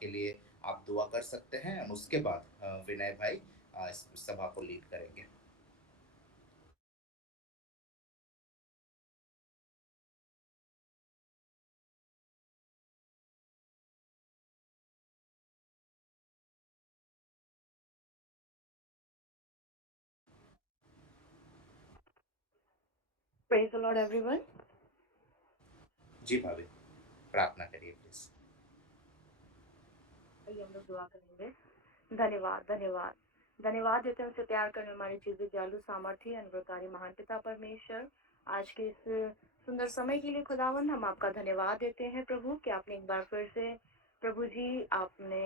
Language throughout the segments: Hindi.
के लिए आप दुआ कर सकते हैं। उसके बाद विनय भाई इस सभा को लीड करेंगे। Praise the Lord, everyone. जी भाभी, प्रार्थना करिए प्लीज़। आइए हम लोग दुआ करेंगे। धन्यवाद, धन्यवाद। धन्यवाद देते हैं उसे प्यार करने हमारे जीवित दयालु सामर्थी अनवरकारी महान पिता परमेश्वर। आज के इस सुंदर समय के लिए खुदावंद हम आपका धन्यवाद देते हैं प्रभु कि आपने एक बार फिर से प्रभु जी आपने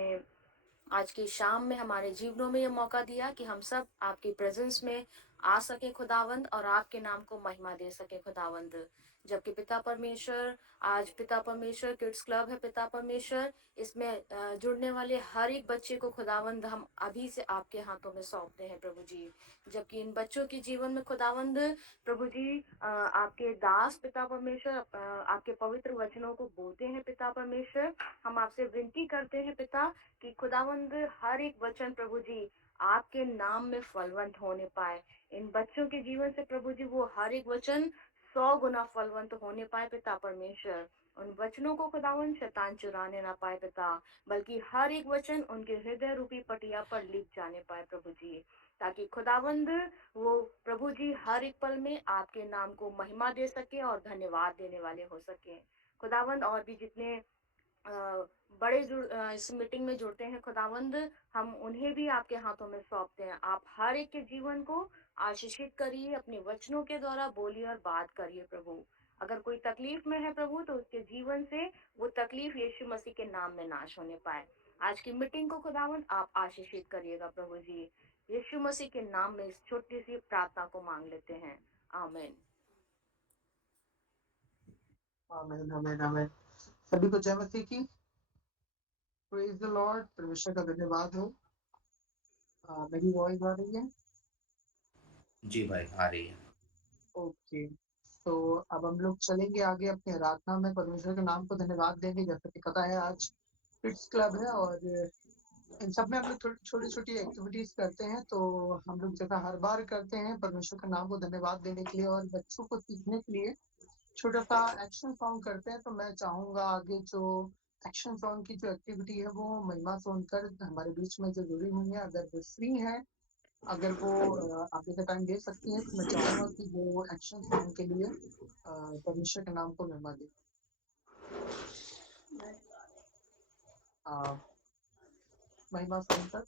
आज की शाम में हमारे जीवनों में ये मौका दिया कि हम सब आपकी प्रेजेंस में आ सके खुदावंद और आपके नाम को महिमा दे सके खुदावंद। जबकि पिता परमेश्वर आज पिता परमेश्वर किड्स क्लब है पिता परमेश्वर इसमें जुड़ने वाले हर एक बच्चे को खुदावंद हम अभी से आपके हाथों में सौंपते हैं प्रभु जी। जबकि इन बच्चों के जीवन में खुदावंद प्रभु जी आपके दास पिता परमेश्वर आपके पवित्र वचनों को बोलते हैं पिता परमेश्वर। हम आपसे विनती करते हैं पिता कि खुदावंद हर एक वचन प्रभु जी आपके नाम में फलवंत होने पाए। इन बच्चों के जीवन से प्रभु जी वो हर एक वचन 100 गुना फलवंत होने पाए पिता परमेश्वर। उन वचनों को खुदावंद शैतान चुराने ना पाए पिता, बल्कि हर एक वचन उनके हृदय रूपी पटिया पर लिख जाने पाए प्रभु जी। ताकि खुदावंद वो प्रभु जी हर एक पल में आपके नाम को महिमा दे सके और धन्यवाद देने वाले हो सके। खुदावंद और भी जितने अ, इस मीटिंग में जुड़ते हैं खुदावंद हम उन्हें भी आपके हाथों में सौंपते हैं। आप हर एक के जीवन को आशीषित करिए, अपने वचनों के द्वारा बोलिए और बात करिए प्रभु। अगर कोई तकलीफ में है प्रभु तो उसके जीवन से वो तकलीफ यीशु मसीह के नाम में नाश होने पाए। आज की मीटिंग को खुदावंद आप आशीषित करिएगा प्रभु जी। यीशु मसीह के नाम में इस छोटी सी प्रार्थना को मांग लेते हैं, आमीन। आमीन आमीन आमीन। सभी को जय मसीह की। Praise the Lord. परमेश्वर का धन्यवाद हो। मेरी वॉइस आ रही है? जी भाई, आ रही है। ओके। तो अब हम लोग चलेंगे आगे अपनी आराधना में, परमेश्वर के नाम को धन्यवाद देंगे। जैसा कि पता है आज किड्स क्लब है और इन सब में हम लोग छोटी छोटी एक्टिविटीज करते हैं। तो हम लोग जैसा हर बार करते हैं परमेश्वर के नाम को धन्यवाद देने के लिए और बच्चों को सीखने के लिए छोटा सा एक्शन सॉन्ग करते हैं। तो मैं चाहूंगा आगे जो एक्शन सॉन्ग की जो एक्टिविटी है वो महिमा सोनकर हमारे बीच में जो जुड़ी हुई है, अगर वो फ्री है, अगर वो आगे का टाइम दे सकती है, तो मैं चाहूंगा कि वो एक्शन सॉन्ग के लिए परमेश्वर के नाम को महिमा दे। अ, महिमा Sonkar.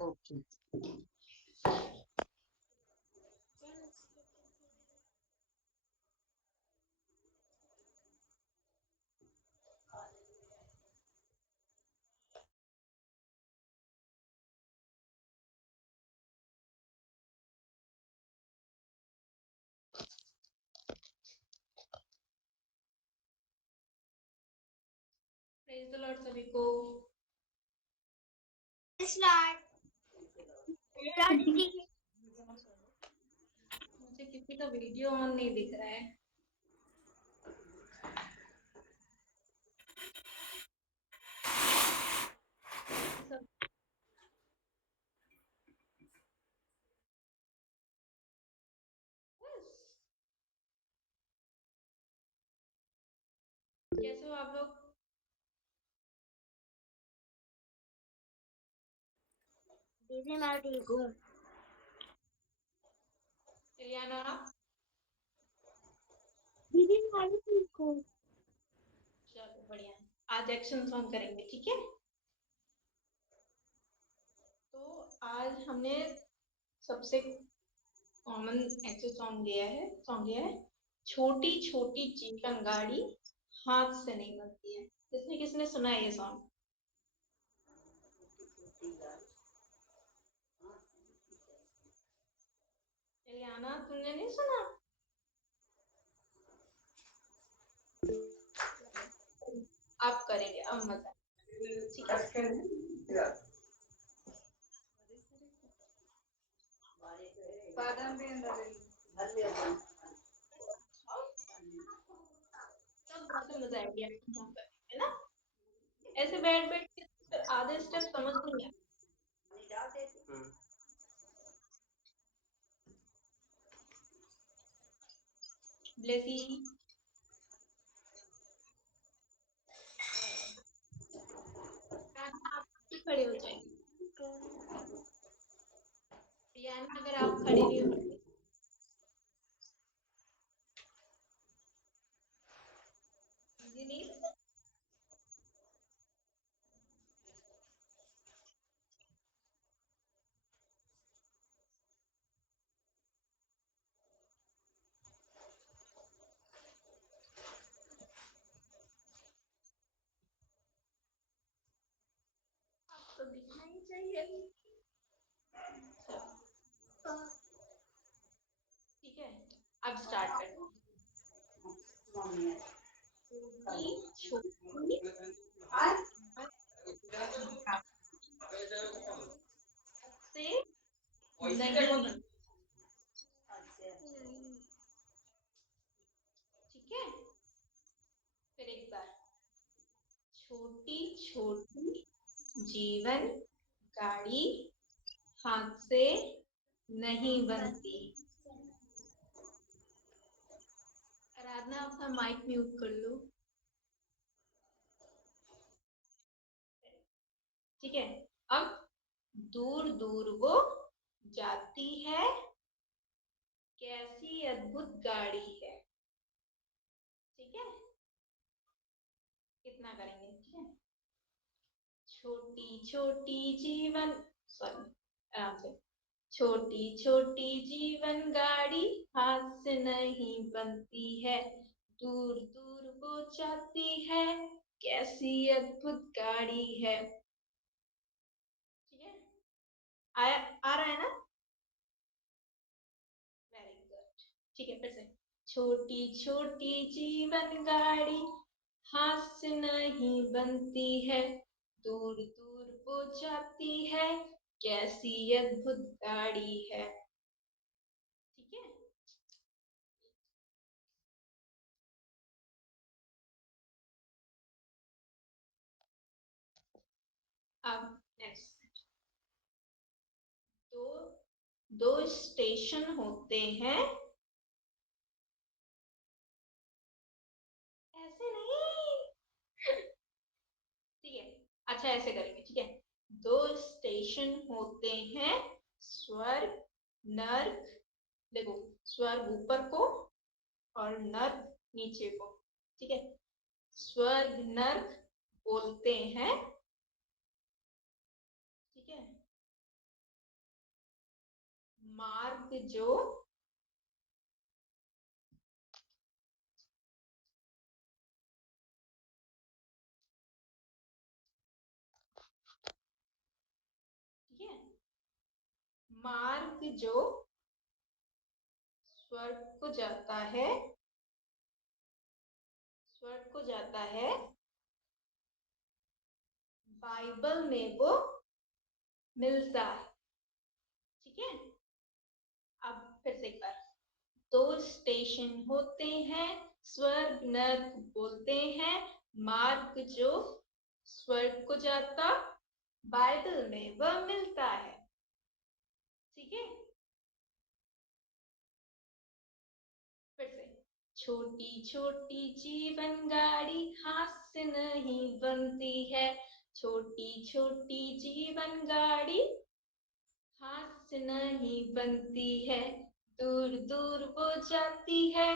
Okay. Praise the Lord सभी को। मुझे किसी का वीडियो ऑन नहीं दिख रहा है। सब कैसे हो आप लोग? दीदी मैं ठीक हूँ। इलियाना, दीदी मैं भी ठीक हूँ। चलो बढ़िया। आज एक्शन सॉन्ग करेंगे, ठीक है? तो आज हमने सबसे कॉमन एक्शन सॉन्ग लिया है छोटी छोटी चिकन गाड़ी हाथ से नहीं बनती है। किसने किसने सुना है ये सॉन्ग? इलियाना, तुमने नहीं सुना? आप करेंगे अब मजा, ठीक है? बादाम भी अंदर ले लो। तब बहुत मजा आएगी यहाँ पर, है ना? ऐसे बैठ बैठ के आधे स्टेप समझ नहीं आते। ब्लेसी आप खड़े हो जाएंगे। रियाना अगर आप खड़े नहीं हो नहीं आपको दिखना ही चाहिए। ठीक है, अब स्टार्ट करते हैं। छोटी से नहीं, ठीक है। फिर एक बार, छोटी छोटी जीवन गाड़ी हाथ से नहीं बनती। आराधना अपना माइक म्यूट कर लो। ठीक है, अब दूर दूर वो जाती है, कैसी अद्भुत गाड़ी है। ठीक है, कितना करेंगे? ठीक है, छोटी छोटी जीवन, सॉरी आराम से, छोटी छोटी जीवन गाड़ी हाथ से नहीं बनती है, दूर दूर वो जाती है, कैसी अद्भुत गाड़ी है। ठीक है, आया, आ रहा है ना? Very good. ठीक है, फिर से, छोटी छोटी जीवन गाड़ी हाथ से नहीं बनती है, दूर दूर वो जाती है, कैसी अद्भुत गाड़ी है। ठीक है, अब नेक्स्ट, दो दो स्टेशन होते हैं, ऐसे नहीं। ठीक है, अच्छा ऐसे करेंगे। ठीक है, दो स्टेशन होते हैं, स्वर्ग नर्क, देखो स्वर्ग ऊपर को और नर्क नीचे को। ठीक है, स्वर्ग नर्क बोलते हैं। ठीक है, मार्ग जो ठीक है, मार्ग जो स्वर्ग को जाता है, स्वर्ग को जाता है, बाइबल में वो मिलता है। ठीक है, अब फिर से एक बार, दो स्टेशन होते हैं, स्वर्ग नर्क बोलते हैं, मार्ग जो स्वर्ग को जाता, बाइबल में वह मिलता है। ठीक है, फिर से, छोटी छोटी जीवन गाड़ी हाथ से नहीं बनती है, छोटी छोटी जीवन गाड़ी हाथ से नहीं बनती है, दूर दूर वो जाती है,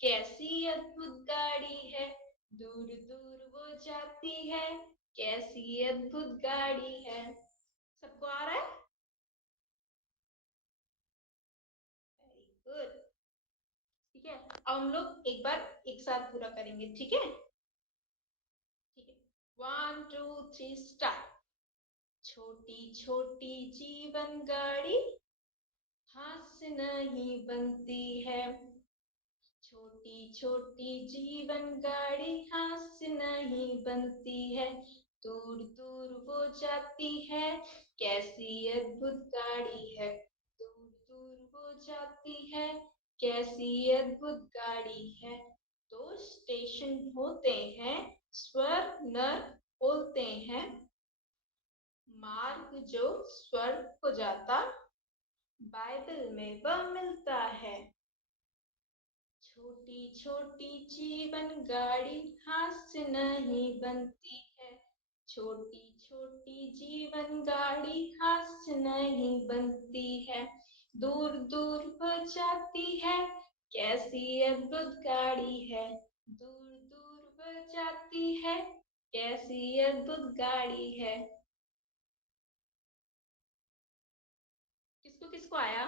कैसी अद्भुत गाड़ी है, दूर दूर वो जाती है, कैसी अद्भुत गाड़ी है। सबको आ रहा है? Very good. ठीक है, अब हम लोग एक बार एक साथ पूरा करेंगे। ठीक है, ठीक है, 1 2 3 स्टार्ट। छोटी छोटी जीवन गाड़ी हाथ से नहीं बनती है, छोटी छोटी जीवन गाड़ी हाथ से नहीं बनती है, दूर दूर वो जाती है, कैसी अद्भुत गाड़ी है, दूर दूर वो कैसी अद्भुत गाड़ी है। दो स्टेशन होते हैं, स्वर नर बोलते हैं, मार्ग जो स्वर्ग को जाता, बाइबल में वह मिलता है। छोटी छोटी जीवन गाड़ी हाथ से नहीं बनती है। छोटी छोटी जीवन गाड़ी हाथ से नहीं बनती है। दूर दूर पर जाती है, कैसी अद्भुत गाड़ी है। दूर दूर पर जाती है, कैसी अद्भुत गाड़ी है। किसको किसको आया?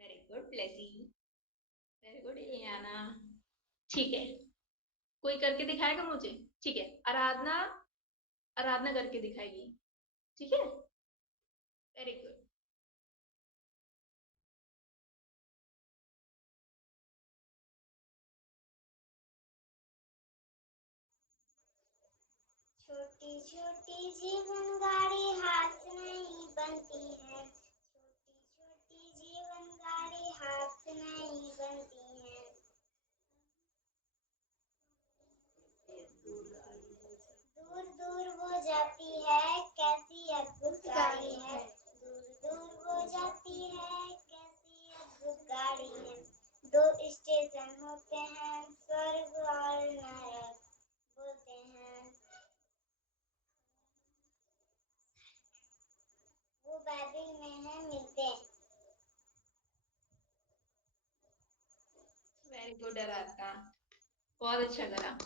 Very good Blessy, very good Iliana. ठीक है, कोई करके दिखाएगा मुझे? ठीक है, आराधना, आराधना करके दिखाएगी। ठीक है, वेरी गुड। छोटी छोटी जीवन गाड़ी हाथ से नहीं बनती है। छोटी छोटी जीवन गाड़ी हाथ से नहीं बनती है। दूर दूर वो जाती है, कैसी अद्भुत गाड़ी है। दूर दूर वो जाती है, कैसी अद्भुत गाड़ी है। दो स्टेशन होते हैं, स्वर्ग और नरक बोलते हैं, वो बाइबल में है मिलते। वेरी गुड आराधना, बहुत अच्छा करा।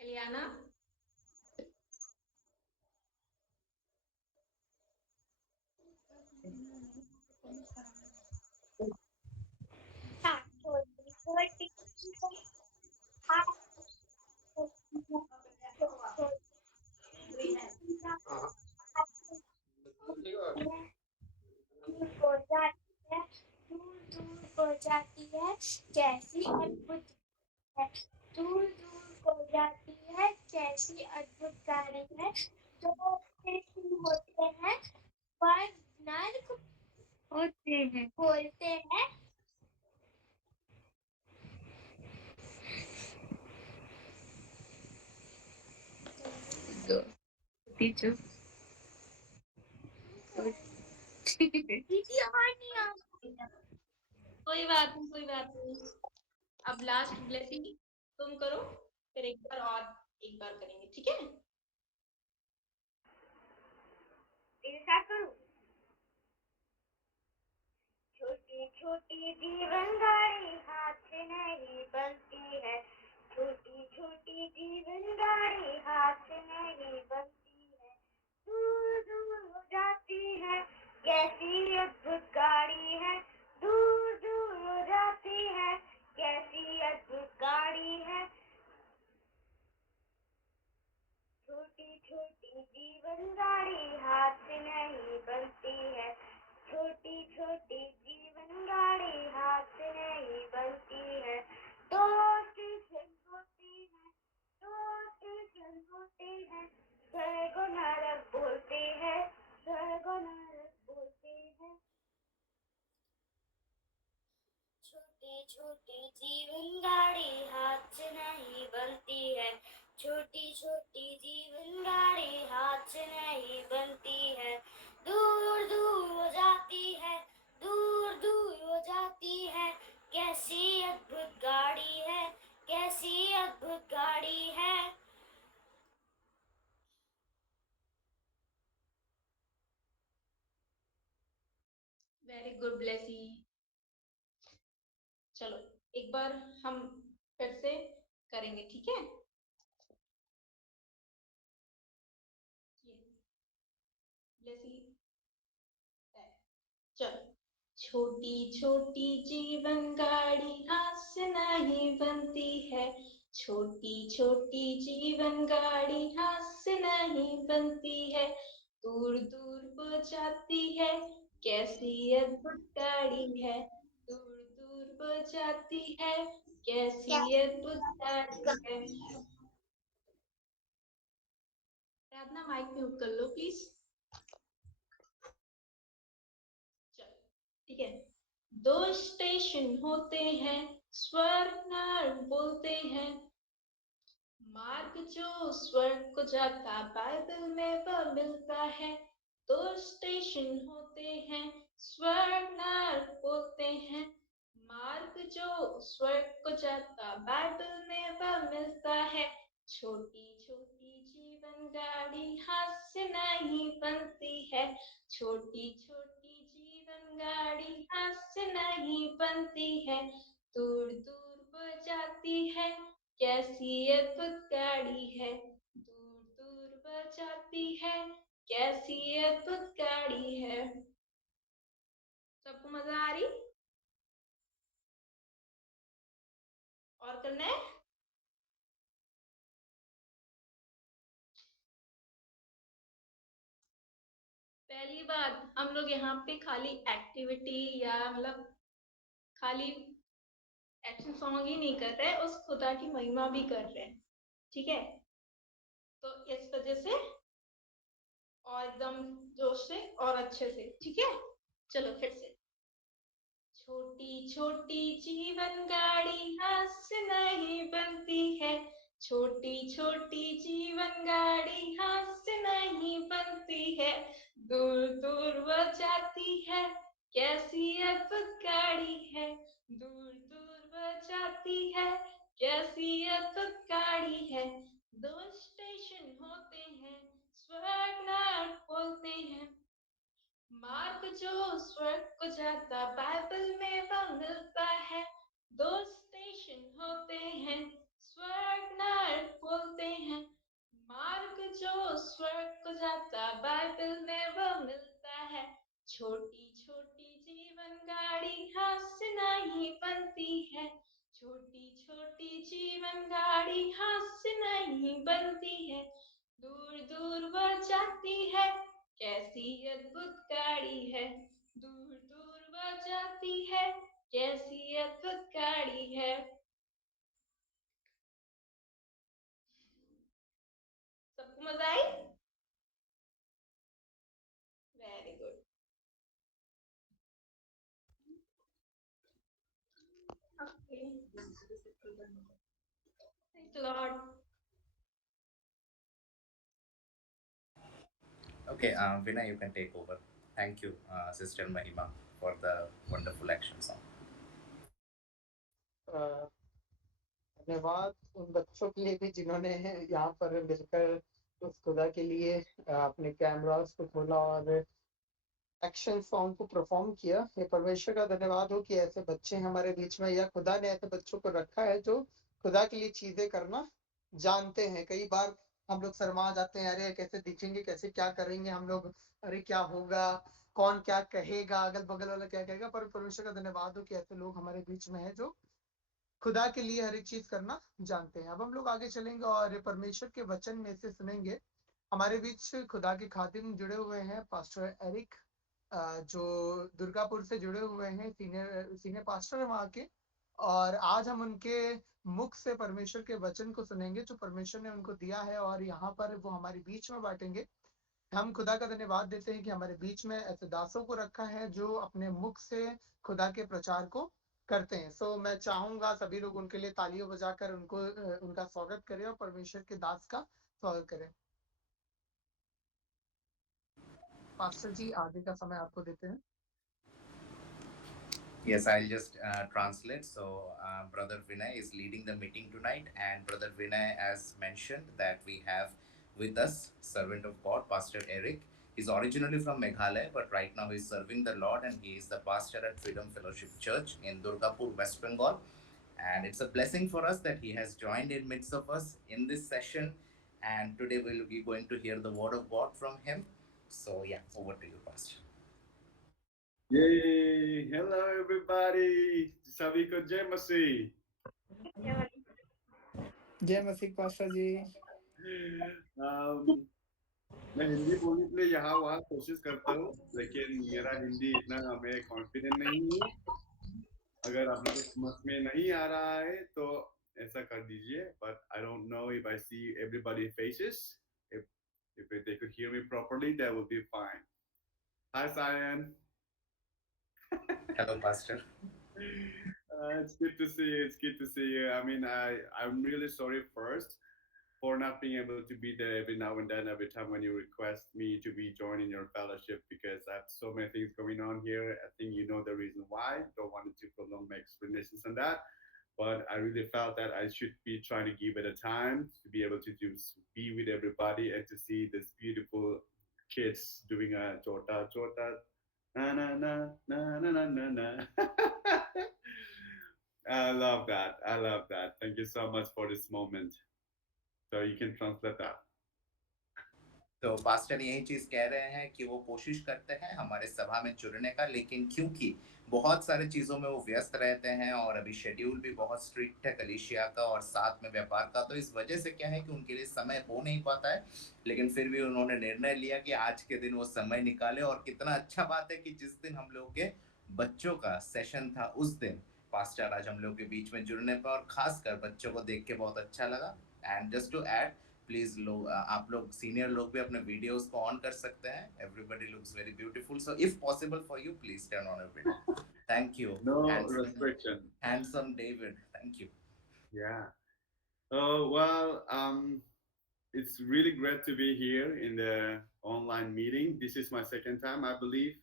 एलियाना, छोटी छोटी हो जाती है, दूर दूर हो जाती है, कैसी अद्भुत है। दूर दूर हो जाती है, कैसी अद्भुत गाड़ी है। दो स्टेशन होते हैं, पर नर्क बोलते हैं, टीचर दीदी आवाज नहीं आ रही। कोई बात नहीं, कोई बात नहीं। अब लास्ट ब्लेसिंग तुम करो, फिर एक बार और एक बार करेंगे, ठीक है? छोटी छोटी जीवन गाड़ी हाथ से नहीं बनती है। छोटी छोटी जीवन गाड़ी हाथ से नहीं बनती है। दूर दूर हो जाती है, कैसी अद्भुत गाड़ी है। दूर दूर हो जाती है, कैसी अद्भुत गाड़ी है। छोटी छोटी जीवन गाड़ी हाथ से नहीं बनती है। छोटी छोटी जीवन गाड़ी हाथ से नहीं बनती है। दो स्टेशन होते हैं, दो स्टेशन होते हैं, स्वर्ग और नरक बोलते हैं, स्वर्ग और नरक बोलते हैं। छोटी छोटी जीवन गाड़ी हाथ से नहीं बनती है। छोटी छोटी जीवन गाड़ी हाथ से नहीं बनती है। दूर दूर हो जाती है, दूर दूर हो जाती है, कैसी अद्भुत गाड़ी है, कैसी अद्भुत गाड़ी है। Very good Blessy. चलो एक बार हम फिर से करेंगे, ठीक है? ब्लेसी, चलो। छोटी छोटी जीवन गाड़ी हाथ से नहीं बनती है। छोटी छोटी जीवन गाड़ी हाथ से नहीं बनती है। दूर दूर को जाती है, कैसी अद्भुत गाड़ी है। दूर दूर को जाती है, कैसी अद्भुत गाड़ी है। प्रार्थना माइक म्यूट कर लो प्लीज। चलो ठीक है, दो स्टेशन होते हैं, स्वर्ग नर्क बोलते हैं। मार्ग जो स्वर्ग को जाता बाइबल में वह मिलता है। दो स्टेशन होते हैं, स्वर्ग नर्क बोलते हैं। मार्ग जो स्वर्ग को जाता बाइबल में वह मिलता है। छोटी छोटी जीवन गाड़ी हाथ से नहीं बनती है। छोटी छोटी जीवन गाड़ी हाथ से नहीं बनती है। दूर दूर वो जाती है, कैसी अद्भुत गाड़ी है। दूर दूर वह जाती है, कैसी अद्भुत गाड़ी है। सबको मजा आ रही? और करना है? पहली बात, हम लोग यहाँ पे खाली एक्टिविटी या मतलब खाली एक्शन सॉन्ग ही नहीं कर रहे, उस खुदा की महिमा भी कर रहे हैं। ठीक है, तो इस वजह से और एकदम जोश से और अच्छे से। ठीक है, चलो फिर से। छोटी छोटी जीवन गाड़ी हाथ से नहीं बनती है। छोटी छोटी जीवन गाड़ी हाथ से नहीं बनती है। दूर दूर वह जाती है, कैसी अद्भुत गाड़ी है। दूर दूर वह जाती है, कैसी अद्भुत गाड़ी है। दो स्टेशन होते हैं, स्वर्ग नर्क बोलते हैं। मार्ग जो स्वर्ग को जाता बाइबल में वह मिलता है। दो स्टेशन होते हैं, स्वर्ग नर्क बोलते हैं। मार्ग जो स्वर्ग को जाता बाइबल में वह मिलता है। छोटी छोटी जीवन गाड़ी हाथ से नहीं बनती है। छोटी छोटी जीवन गाड़ी हाथ से नहीं बनती है। दूर दूर वह जाती है, कैसी अद्भुत गाड़ी है। दूर दूर वह जाती है, कैसी अद्भुत गाड़ी है। सबको मजा आई? Very good. Okay, thanks a lot. Okay, Vinay, you can take over. Thank you, Sister Mahima, for the wonderful action song. अ, धन्यवाद उन बच्चों के लिए भी जिन्होंने यहाँ पर मिलकर उस खुदा के लिए अपने कैमरास को खोला और एक्शन सॉन्ग को परफॉर्म किया। ये परमेश्वर का धन्यवाद हो कि ऐसे बच्चे हमारे बीच में, या खुदा ने ऐसे बच्चों को रखा है जो खुदा के लिए चीजें करना जानते हैं। कई बार हम लोग शर्मा जाते हैं, अरे कैसे दिखेंगे, कैसे क्या करेंगे हम लोग, अरे क्या होगा, कौन क्या कहेगा, अगल बगल वाला क्या कहेगा। पर परमेश्वर का धन्यवाद हो कि ऐसे लोग हमारे बीच में है जो खुदा के लिए हर एक चीज करना जानते हैं। अब हम लोग आगे चलेंगे और परमेश्वर के वचन में से सुनेंगे। हमारे बीच खुदा के खादिम जुड़े हुए हैं, पास्टर एरिक, जो दुर्गापुर से जुड़े हुए हैं, सीनियर पास्टर है वहाँ के। और आज हम उनके मुख से परमेश्वर के वचन को सुनेंगे जो परमेश्वर ने उनको दिया है, और यहाँ पर वो हमारे बीच में बांटेंगे। हम खुदा का धन्यवाद देते हैं कि हमारे बीच में ऐसे दासों को रखा है जो अपने मुख से खुदा के प्रचार को करते हैं। सो मैं चाहूंगा सभी लोग उनके लिए तालियां बजाकर उनको उनका स्वागत करें और परमेश्वर के दास का स्वागत करें। पास्टर जी, आगे का समय आपको देते हैं। Yes, I'll just translate. So, Brother Vinay is leading the meeting tonight, and Brother Vinay, as mentioned, that we have with us servant of God, Pastor Eric. He's originally from Meghalaya, but right now he's serving the Lord, and he is the pastor at Freedom Fellowship Church in Durgapur, West Bengal. And it's a blessing for us that he has joined in midst of us in this session. And today we'll be going to hear the word of God from him. So, yeah, over to you, Pastor. Yay! Hello, everybody. सभी को जय मसीह। जय मसीह पास्टर जी। मैं हिंदी बोलने के लिए यहाँ वहाँ कोशिश करता हूँ, लेकिन मेरा हिंदी इतना हमें कॉन्फिडेंट नहीं है। अगर आप लोग समझ में नहीं आ रहा है तो ऐसा कर दीजिए। But I don't know if I see everybody's faces. If they could hear me properly, that would be fine. Hi, Cyan. Hello, Pastor. It's good to see you. It's good to see you. I mean, I'm really sorry first for not being able to be there every now and then, every time when you request me to be joining your fellowship, because I have so many things going on here. I think you know the reason why. Don't want to prolong my explanations on that, but I really felt that I should be trying to give it a time to be able to just be with everybody and to see this beautiful kids doing a chota chota na na na na na na na na. I love that. I love that. Thank you so much for this moment. So you can translate that. तो पास्टर यही चीज कह रहे हैं कि वो कोशिश करते हैं हमारे सभा में जुड़ने का, लेकिन क्योंकि बहुत सारी चीजों में वो व्यस्त रहते हैं और अभी शेड्यूल भी बहुत स्ट्रिक्ट है कलीसिया का और साथ में व्यापार का, तो इस वजह से क्या है कि उनके लिए समय हो नहीं पाता है। लेकिन फिर भी उन्होंने निर्णय लिया कि आज के दिन वो समय निकाले, और कितना अच्छा बात है कि जिस दिन हम लोग के बच्चों का सेशन था उस दिन पास्टर आज हम लोग के बीच में जुड़ने पर, और खासकर बच्चों को देख के बहुत अच्छा लगा। And just to add, please लोग आप लोग सीनियर लोग भी अपने वीडियोस को ऑन कर सकते हैं। Everybody looks very beautiful, so if possible for you please turn on your video. Thank you. No restriction. Handsome David, thank you. Yeah. Oh, well, it's really great to be here in the online meeting. This is my second time, I believe.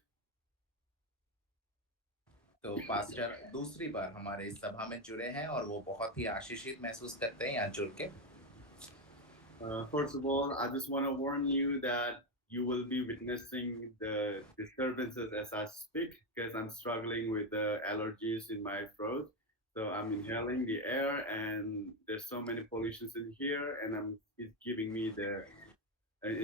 तो पास्टर दूसरी बार हमारे इस सभा में जुड़े हैं और वो बहुत ही आशीषित महसूस करते हैं यहाँ जुड़ के। First of all, I just want to warn you that you will be witnessing the disturbances as I speak, because I'm struggling with the allergies in my throat. So I'm inhaling the air, and there's so many pollutions in here, and it's giving me the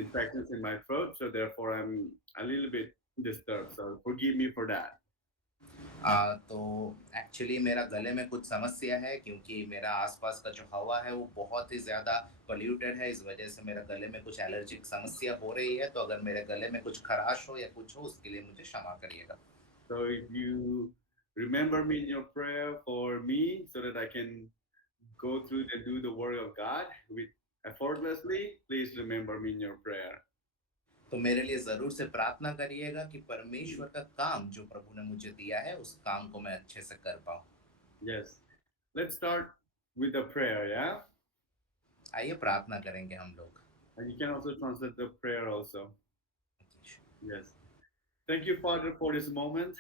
infections in my throat. So therefore, I'm a little bit disturbed. So forgive me for that. तो एक्चुअली मेरा गले में कुछ समस्या है, क्योंकि मेरा आसपास का जो हवा है वो बहुत ही ज़्यादा पोल्यूटेड है। इस वजह से मेरा गले में कुछ एलर्जिक समस्या हो रही है, तो अगर मेरे गले में कुछ खराश हो या कुछ हो उसके लिए मुझे क्षमा करिएगा। So if you remember me in your prayer for me, so that I can go through and do the work of God with effortlessly, please remember me in your prayer. तो मेरे लिए ज़रूर से प्रार्थना करिएगा कि परमेश्वर का काम जो प्रभु ने मुझे दिया है उस काम को मैं अच्छे से कर पाऊँ। Yes. Let's start with the prayer, yeah? आइए प्रार्थना करेंगे हम लोग। And you can also translate the prayer also. Yes. Thank you, Father, for this moment,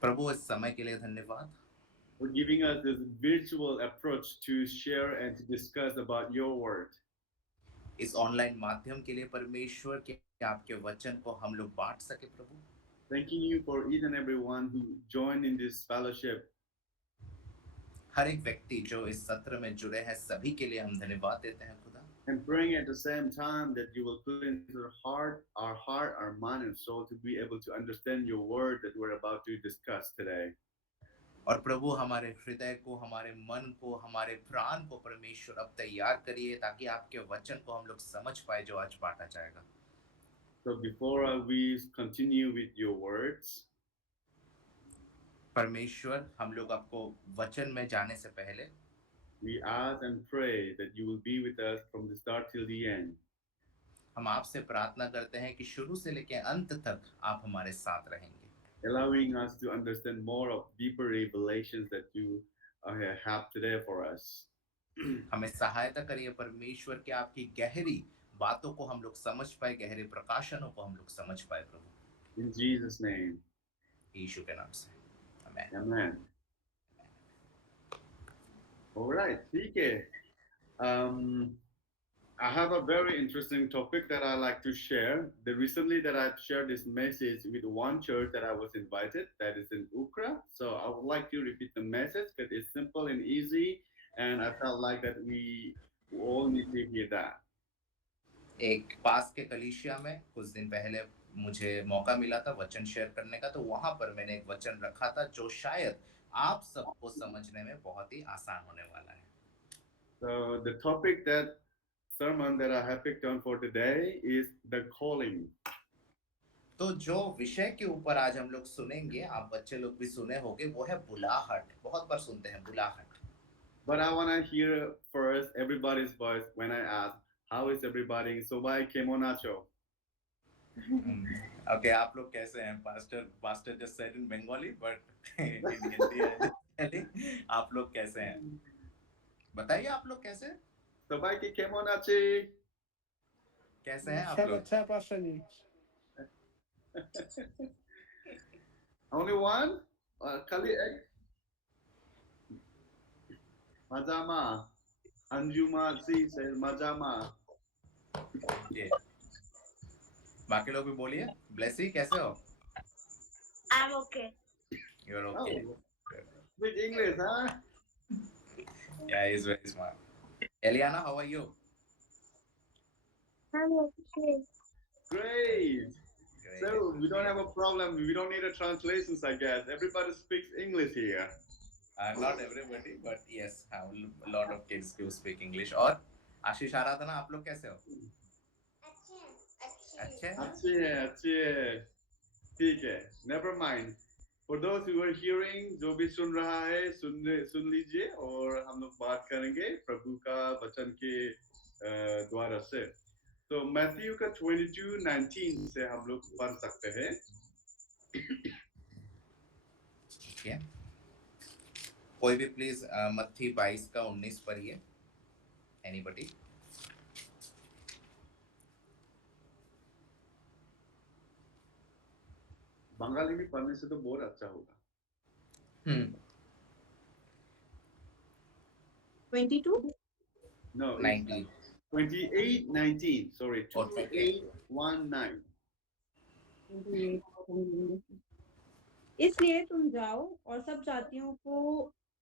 प्रभु इस समय के लिए धन्यवाद, for giving us this virtual approach to share and to discuss about your word. इस ऑनलाइन माध्यम के लिए परमेश्वर के आपके वचन को हम लोग बांट सके प्रभु। Thanking you for each and every one who joined in this fellowship. हर एक व्यक्ति जो इस सत्र में जुड़े हैं सभी के लिए हम धन्यवाद देते हैं खुदा। And praying at the same time that you will put into our heart, our mind and soul to be able to understand your word that we're about to discuss today. और प्रभु हमारे हृदय को, हमारे मन को, हमारे प्राण को परमेश्वर अब तैयार करिए ताकि आपके वचन को हम लोग समझ पाए जो आज बांटा जाएगा। So before we continue with your words, परमेश्वर हम लोग आपको वचन में जाने से पहले we ask and pray that you will be with us from the start till the end. हम आपसे प्रार्थना करते हैं कि शुरू से लेकर अंत तक आप हमारे साथ रहेंगे, allowing us to understand more of deeper revelations that you have today for us. हमें सहायता करिए परमेश्वर कि आपकी गहरी बातों को हम लोग समझ पाए, गहरे प्रकाशनों को हम लोग समझ पाए प्रभु। In Jesus' name. यीशु के नाम से आमीन। Amen. All right, ठीक है. I have a very interesting topic that I like to share. Recently that I've shared this message with one church that I was invited, that is in Ukraine. So I would like to repeat the message because it's simple and easy, and I felt like that we all need to hear that. एक पास के कलीसिया में कुछ दिन पहले मुझे मौका मिला था वचन शेयर करने का, तो वहां पर मैंने एक वचन रखा था जो शायद आप सबको समझने में बहुत ही आसान होने वाला है। So the topic that sermon that I have picked on for today is the calling. तो जो विषय के ऊपर आज हम लोग सुनेंगे, आप बच्चे लोग भी सुने होंगे, वो है बुलाहट। बहुत बार सुनते हैं बुलाहट। But I want to hear first everybody's voice when I ask, how is everybody? So why Kemonacho? Okay, आप लोग कैसे हैं? Pastor just said in Bengali but in Hindi आप लोग कैसे हैं? बताइए आप लोग कैसे सबाई की केमन आचे? कैसे हैं आप सब लोग? अच्छा है पास्टर जी। Only one? Kali ek? Majama. Anjuma si says Majama. ये बाकी लोग भी बोलिए। ब्लेसी कैसे हो? I'm okay. You are Oh, okay. speak English, huh? या is very smart. Eliana, how are you? I'm okay. Great. So we don't have a problem. We don't need a translations, I guess. Everybody speaks English here. Not everybody but yes, a lot of kids do speak English। और आशीष आराधना, आप लोग कैसे हो? अच्छे हैं? अच्छे है। ठीक है, never mind. For those who are hearing, जो भी सुन रहा है सुन लीजिए और हम लोग बात करेंगे प्रभु का वचन के द्वारा से। तो मैथ्यू का 22:19 से हम लोग पढ़ सकते हैं। ठीक है, कोई भी प्लीज मत्थी 22 का 19 पढ़िए। एनीबॉडी? बंगाली में पढ़ने से तो बहुत अच्छा होगा। 22? No, 19। 28:19. Sorry, 28:19. इसलिए तुम जाओ और सब जातियों को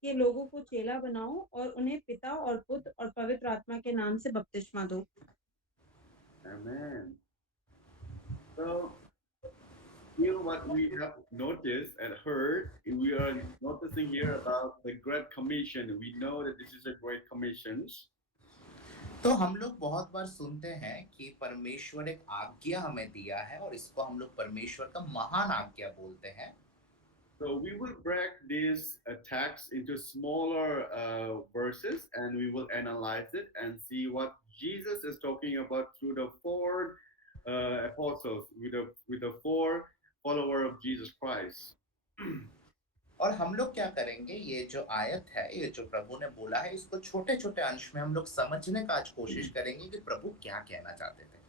के लोगों को चेला बनाओ और उन्हें पिता और पुत्र और पवित्र आत्मा के नाम से बपतिस्मा दो। Amen. So here what we have noticed and heard, we are noticing here about the Great Commission. We know that this is a Great Commission. तो हम लोग बहुत बार सुनते हैं कि परमेश्वर एक आज्ञा हमें दिया है और इसको हम लोग परमेश्वर का महान आज्ञा बोलते हैं। So we will break this text into smaller verses and we will analyze it and see what Jesus is talking about through the four apostles, with the four followers of Jesus Christ. और हम लोग क्या करेंगे, ये जो आयत है, ये जो प्रभु ने बोला है, इसको छोटे छोटे अंश में हम लोग समझने का आज कोशिश करेंगे कि प्रभु क्या कहना चाहते थे।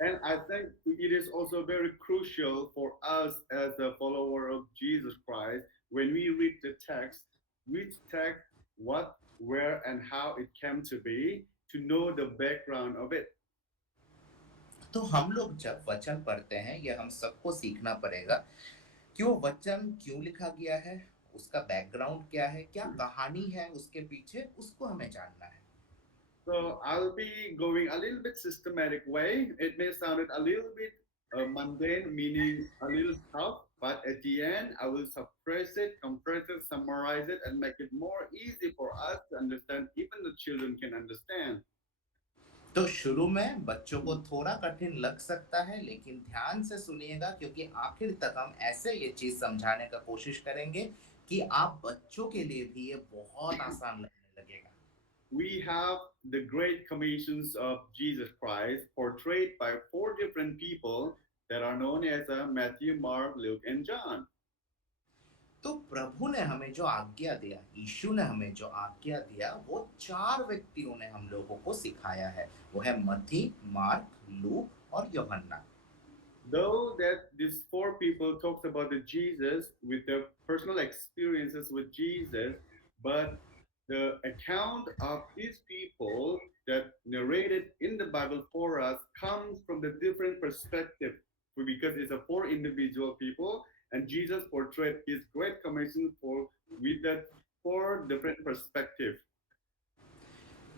And I think it is also very crucial for us as a follower of Jesus Christ, when we read the text, which text, what, where, and how it came to be, to know the background of it. तो हम लोग जब वचन पढ़ते हैं, ये हम सबको सीखना पड़ेगा कि वो वचन क्यों लिखा गया है, उसका बैकग्राउंड क्या है, क्या कहानी है उसके पीछे, उसको हमें जानना है। So I'll be going a little bit systematic way. It may sound a little bit mundane, meaning a little tough, but at the end, I will suppress it, compress it, summarize it, and make it more easy for us to understand. Even the children can understand. तो शुरू में बच्चों को थोड़ा कठिन लग सकता है, लेकिन ध्यान से सुनिएगा, क्योंकि आखिर तक हम ऐसे ये चीज समझाने का कोशिश करेंगे कि आप बच्चों के लिए भी ये बहुत आसान लगने लगेगा। We have the great commissions of Jesus Christ portrayed by four different people that are known as Matthew, Mark, Luke, and John. तो प्रभु ने हमें जो आज्ञा दिया, यीशु ने हमें जो आज्ञा दिया, वो चार व्यक्तियों ने हम लोगों को सिखाया है। वो है मत्ती, मार्क, लूक और यूहन्ना। Though that these four people talked about the Jesus with their personal experiences with Jesus, but the account of these people that narrated in the Bible for us comes from the different perspective, because it's a four individual people, and Jesus portrayed his great commission with that four different perspective.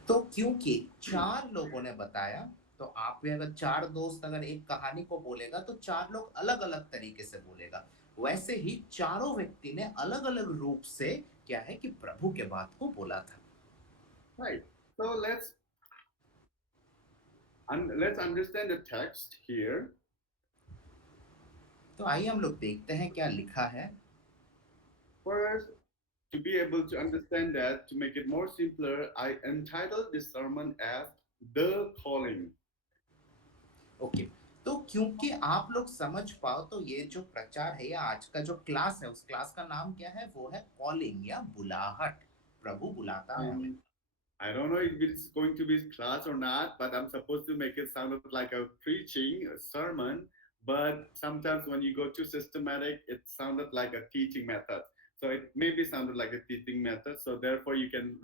तो क्योंकि चार लोगों ने बताया, तो आप भी अगर चार दोस्त अगर एक कहानी को बोलेगा तो चार लोग अलग अलग तरीके से बोलेगा। वैसे ही चारों व्यक्ति ने अलग अलग रूप से क्या है कि प्रभु के बात को बोला था। Right. So let's understand the text here. तो आइए हम लोग देखते हैं क्या लिखा है। First, to be able to understand that, to make it more simpler, I entitled this sermon as The Calling. Okay, तो क्योंकि आप लोग समझ पाओ तो ये जो प्रचार है या आज का जो क्लास है उस क्लास का नाम क्या है? वो है कॉलिंग या बुलाहट। प्रभु बुलाता है हमें। I don't know if it's going to be class or not, but I'm supposed to make it sound like a preaching, a sermon. But sometimes when you go too systematic, it sounded like a teaching method. So it maybe sounded like a teaching method. So therefore, you can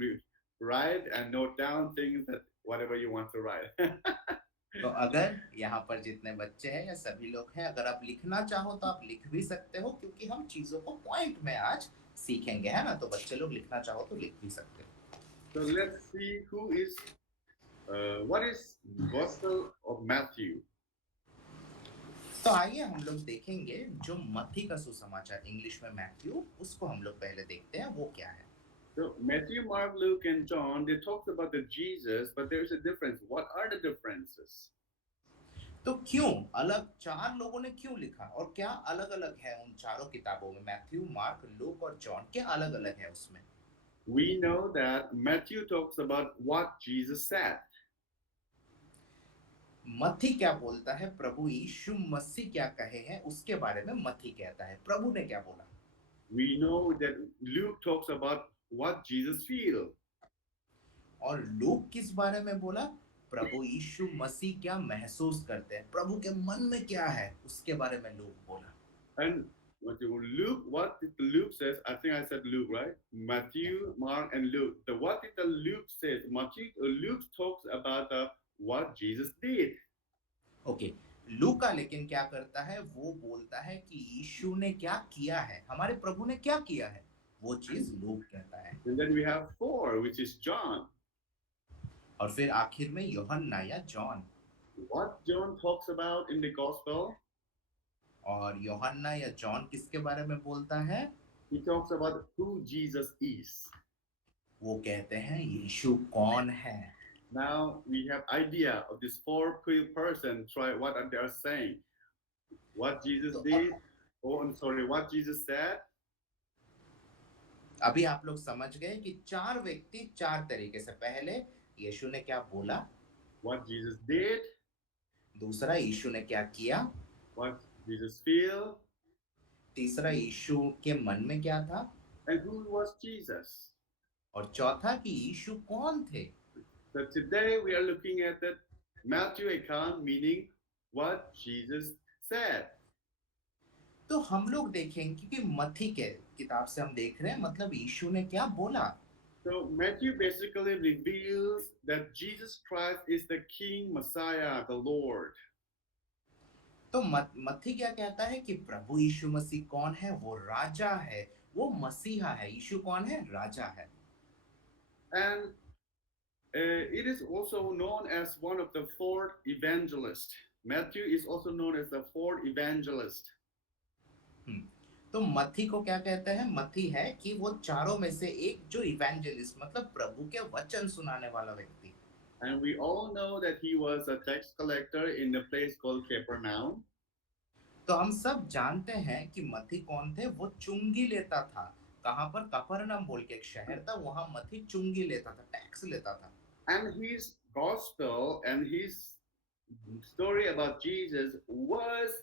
write and note down things that whatever you want to write. तो अगर यहाँ पर जितने बच्चे हैं या सभी लोग हैं, अगर आप लिखना चाहो तो आप लिख भी सकते हो, क्योंकि हम चीजों को पॉइंट में आज सीखेंगे, है ना? तो बच्चे लोग लिखना चाहो तो लिख भी सकते हो। So let's see what is Gospel of Matthew. तो आइए हम लोग देखेंगे जो मत्ती का सुसमाचार, इंग्लिश में मैथ्यू, उसको हम लोग पहले देखते हैं वो क्या है। So Matthew, Mark, Luke, and John, they talked about the Jesus, but there's a difference. What are the differences? तो क्यों अलग चार लोगों ने क्यों लिखा और क्या अलग अलग है उन चारों किताबों में? मैथ्यू, मार्क, लूक और जॉन, क्या अलग अलग है उसमें? We know that Matthew talks about what Jesus said. मत्ती क्या बोलता है? प्रभु यीशु मसीह क्या कहे हैं उसके बारे में मत्ती कहता है। प्रभु ने क्या बोला? We know that Luke talks about what Jesus feels. और लूक किस बारे में बोला? प्रभु यीशु मसीह क्या महसूस करते हैं, प्रभु के मन में क्या है उसके बारे में लूक बोला। And what did Luke says? I think I said Luke, right? Matthew, Mark, and Luke. What did the Luke says? Luke talks about what Jesus did. Okay, लूका लेकिन क्या करता है? वो बोलता है कि यीशु ने क्या किया है, हमारे प्रभु ने क्या किया है, वो चीज लूक कहता है। And then we have 4, which is John. और फिर आखिर में यूहन्ना या John. What John talks about in the gospel? और यूहन्ना या जॉन किसके बारे में बोलता है? He talks about who Jesus is. वो कहते हैं यीशु कौन है। Now we have idea of this 4 person. Try what they are saying. What Jesus did. Oh, I'm sorry. What Jesus said. अभी आप लोग समझ गए कि चार व्यक्ति चार तरीके से, पहले यीशु ने क्या बोला, what Jesus did, दूसरा यीशु ने क्या किया, what Jesus feel, तीसरा यीशु के मन में क्या था, and who was Jesus, और चौथा कि यीशु कौन थे। So today we are looking at the Matthew account, meaning what Jesus said. तो हम लोग देखेंगे कि मत्ती के किताब से हम देख रहे हैं मतलब यीशु ने क्या बोला। So Matthew basically reveals that Jesus Christ is the King, Messiah, the Lord. तो मत्ती क्या कहता है कि प्रभु यीशु मसीह कौन है? वो राजा है, वो मसीहा है। यीशु कौन है? राजा है। And it is also known as one of the 4 evangelists. Matthew is also known as the 4 evangelist. तो मत्ती को क्या कहते हैं? मत्ती है कि वो चारों में से एक जो इवेंजलिस्ट मतलब प्रभु के वचन सुनाने वाला व्यक्ति। And we all know that he was a tax collector in a place called Capernaum. तो हम सब जानते हैं कि मत्ती कौन थे? वो चुंगी लेता था। कहाँ पर? कफरनहूम बोल के एक शहर था, वहां मत्ती चुंगी लेता था, टैक्स लेता था। And his gospel and his story about Jesus was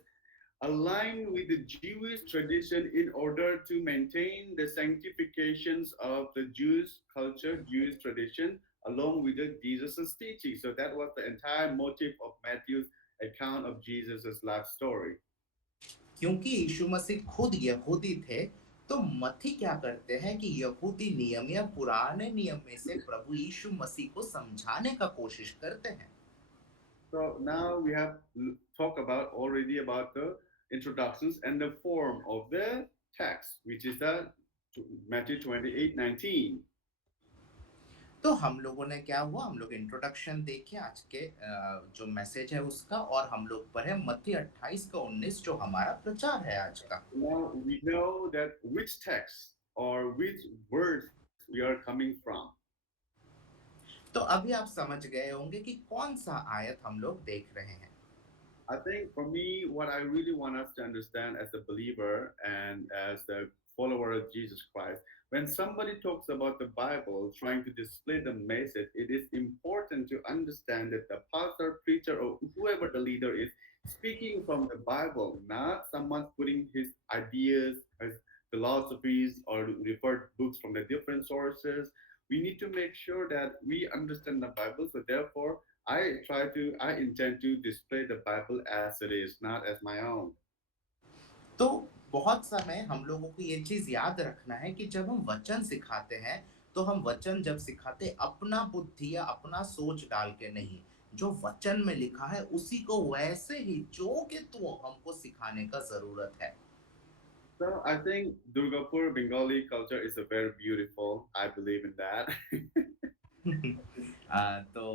aligned with the Jewish tradition in order to maintain the sanctifications of the Jewish culture, Jewish tradition, along with the Jesus' teaching. So that was the entire motive of Matthew's account of Jesus' life story. क्योंकि यीशु मसीह खुद यहूदी थे, तो मत्ती क्या करते हैं कि यहूदी नियम या पुराने नियम में से प्रभु यीशु मसीह को समझाने का कोशिश करते हैं। So now we have talked already about the introductions and the form of the text, which is the Matthew 28:19. तो हम लोगों ने क्या हुआ? हम लोग इंट्रोडक्शन देखे आज के जो मैसेज है उसका, और हम लोग पढ़े मत्ती 28 का 19 जो हमारा प्रचार है आज का। Now we know that which text or which words we are coming from. तो अभी आप समझ गए होंगे कि कौन सा आयत हम लोग देख रहे हैं। I think for me, what I really want us to understand as a believer and as a follower of Jesus Christ, when somebody talks about the Bible, trying to display the message, it is important to understand that the pastor, preacher, or whoever the leader is speaking from the Bible, not someone putting his ideas, his philosophies, or referred books from the different sources. We need to make sure that we understand the Bible. So therefore, I intend to display the Bible as it is, not as my own. तो बहुत समय हम लोगों को ये चीज याद रखना है कि जब हम वचन सिखाते हैं तो हम वचन जब सिखाते अपना बुद्धि या अपना सोच डाल के नहीं, जो वचन में लिखा है उसी को वैसे ही जो कि तो हमको सिखाने का जरूरत है। So I think Durgapur Bengali culture is a very beautiful. I believe in that. तो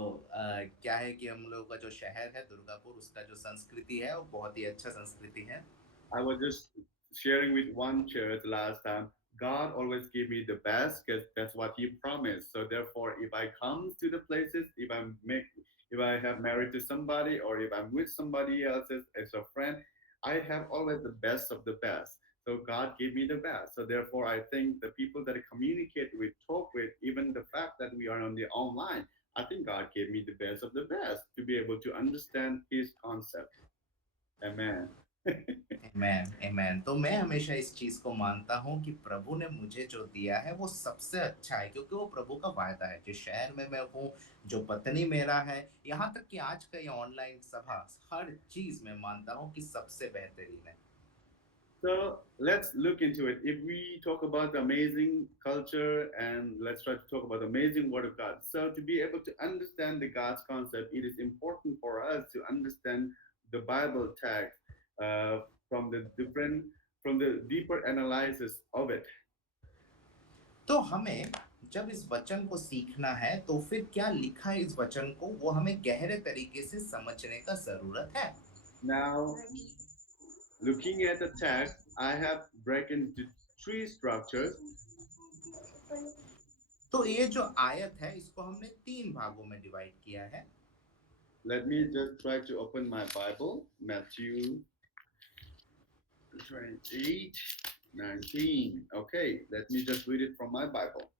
क्या है कि हम लोगों का जो शहर है दुर्गापुर, उसका जो संस्कृति है वो बहुत ही अच्छा संस्कृति है। I was just sharing with one church last time. God always give me the best because that's what He promised. So therefore, if I come to the places, if I have married to somebody, or if I'm with somebody else as a friend, I have always the best of the best. So God gave me the best. So therefore, I think the people that I communicate with, talk with, even the fact that we are on the online, I think God gave me the best of the best to be able to understand His concept. Amen. आमेन, आमेन। तो मैं हमेशा इस चीज को मानता हूँ कि प्रभु ने मुझे जो दिया है वो सबसे अच्छा है, क्योंकि वो प्रभु का वायदा है। जिस शहर में मैं हूँ, जो पत्नी मेरा है, यहाँ तक कि आज का ये ऑनलाइन सभा, हर चीज मैं मानता हूँ कि सबसे बेहतरीन है। So let's look into it. If we talk about the amazing culture, and let's try to talk about the amazing Word of God. So to be able to understand the God's concept, it is important for us to understand the Bible text uh, from the different, from the deeper analysis of it. तो हमें जब इस वचन को सीखना है तो फिर क्या लिखा है इस वचन को, वो हमें गहरे तरीके से समझने का जरूरत है। Now, looking at the text, I have broken into three structures. तो ये जो आयत है इसको हमने 3 भागों में डिवाइड किया है। Let me just try to open my Bible, Matthew 28, 19. Okay, let me just read it from my Bible.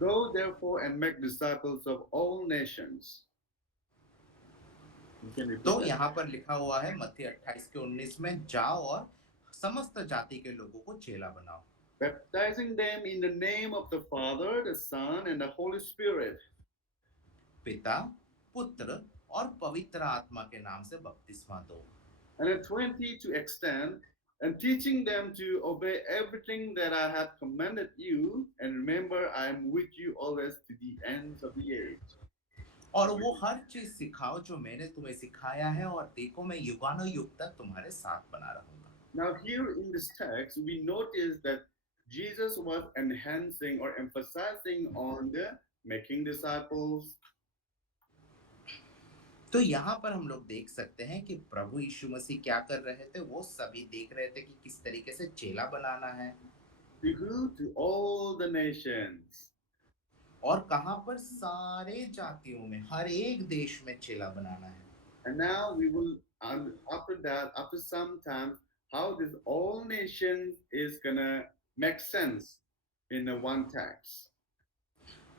Go therefore and make disciples of all nations. You can repeat तो that. यहाँ पर लिखा हुआ है मत्ती 28 के 19 में, जाओ और समस्त जाति के लोगों को चेला बनाओ, Baptizing them in the name of the Father, the Son, and the Holy Spirit. पिता, पुत्र और पवित्र आत्मा के नाम से बपतिस्मा दो। And at 20 to extend, and teaching them to obey everything that I have commanded you, and remember I am with you always to the ends of the age. और वो हर चीज सिखाओ जो मैंने तुम्हें सिखाया है, और देखो मैं युगानुयुग तक तुम्हारे साथ बना रहूंगा। Now here in this text, we notice that Jesus was enhancing or emphasizing on the making disciples. तो यहाँ पर हम लोग देख सकते हैं कि प्रभु यीशु मसीह क्या कर रहे थे। वो सभी देख रहे थे कि किस तरीके से चेला बनाना है, To who? To all the nations. और कहाँ पर सारे जातियों में, हर एक देश में चेला बनाना है। And now we will, after that, after some time, how this all nations is gonna make sense in the one text.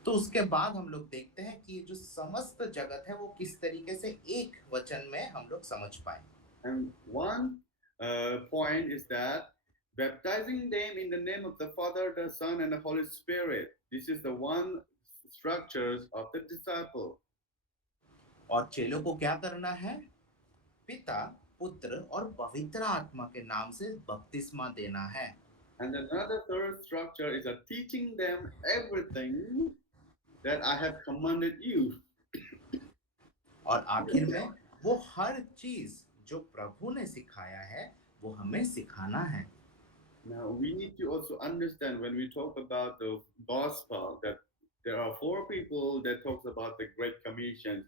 तो उसके बाद हम लोग देखते हैं कि ये जो समस्त जगत है वो किस तरीके से एक वचन में हम लोग समझ पाए। And one point is that baptizing them in the name of the Father, the Son, and the Holy Spirit. This is the one structures of the disciple. और चेलों को क्या करना है? पिता, पुत्र और पवित्र आत्मा के नाम से बपतिस्मा देना है। And another third structure is a teaching them everything that I have commanded you. और आखिर में वो हर चीज जो प्रभु ने सिखाया है वो हमें सिखाना है। Now we need to also understand when we talk about the gospel that there are 4 people that talks about the Great Commission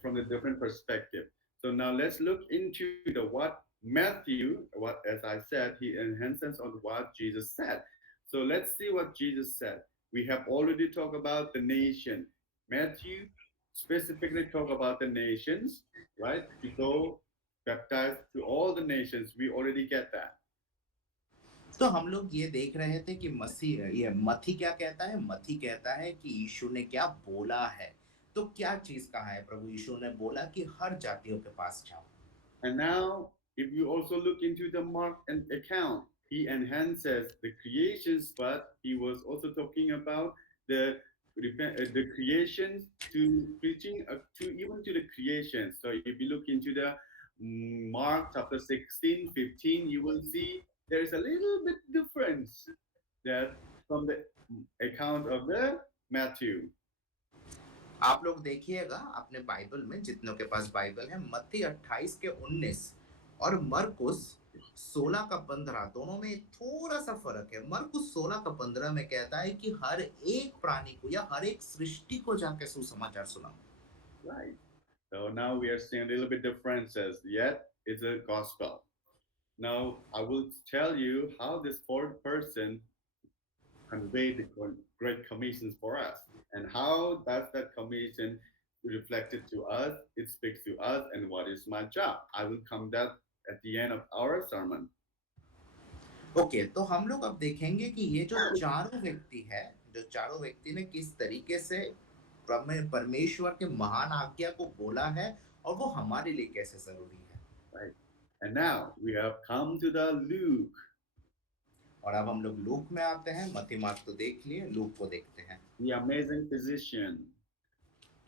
from a different perspective. So now let's look into the what Matthew, what as I said, he enhances on what Jesus said. So let's see what Jesus said. We have already talked about the nation. Matthew specifically talk about the nations, right? To go baptize to all the nations. We already get that. तो हम लोग ये देख रहे थे कि मसीह, ये मथी क्या कहता है? मथी कहता है कि यीशु ने क्या बोला है। तो तो क्या चीज कहा है? प्रभु यीशु ने बोला कि हर जातियों के पास जाओ। And now, if you also look into the Mark and account, he enhances the creations, but he was also talking about the the creations to preaching to even to the creation. So if you look into the Mark chapter 16, 15, you will see there is a little bit difference that from the account of the Matthew. आप लोग देखिएगा अपने बाइबल में, जितनों के पास बाइबल है, मत्ती 28 के 19 और मरकुस 16 का 15, दोनों में थोड़ा सा फर्क है। मरकुस 16 का 15 में कहता है कि हर एक प्राणी को या हर एक सृष्टि को जाके सुसमाचार सुनाओ। Right. So now we are seeing a little bit differences, yet it's a gospel. Now I will tell you how this fourth person conveyed the great commissions for us, and how does that commission reflected to us, it speaks to us, and what is my job. I will come that at the end of our sermon. Okay, तो हम लोग अब देखेंगे कि ये जो चारों व्यक्ति है, जो चारों व्यक्ति ने किस तरीके से परमेश्वर के महान आज्ञा को बोला है और वो हमारे लिए कैसे जरूरी है। Right. And now we have come to the Luke. और अब हम लोग लूक में आते हैं। मत्ती मार्क तो देख लिए, लूक को देखते हैं। The amazing physician.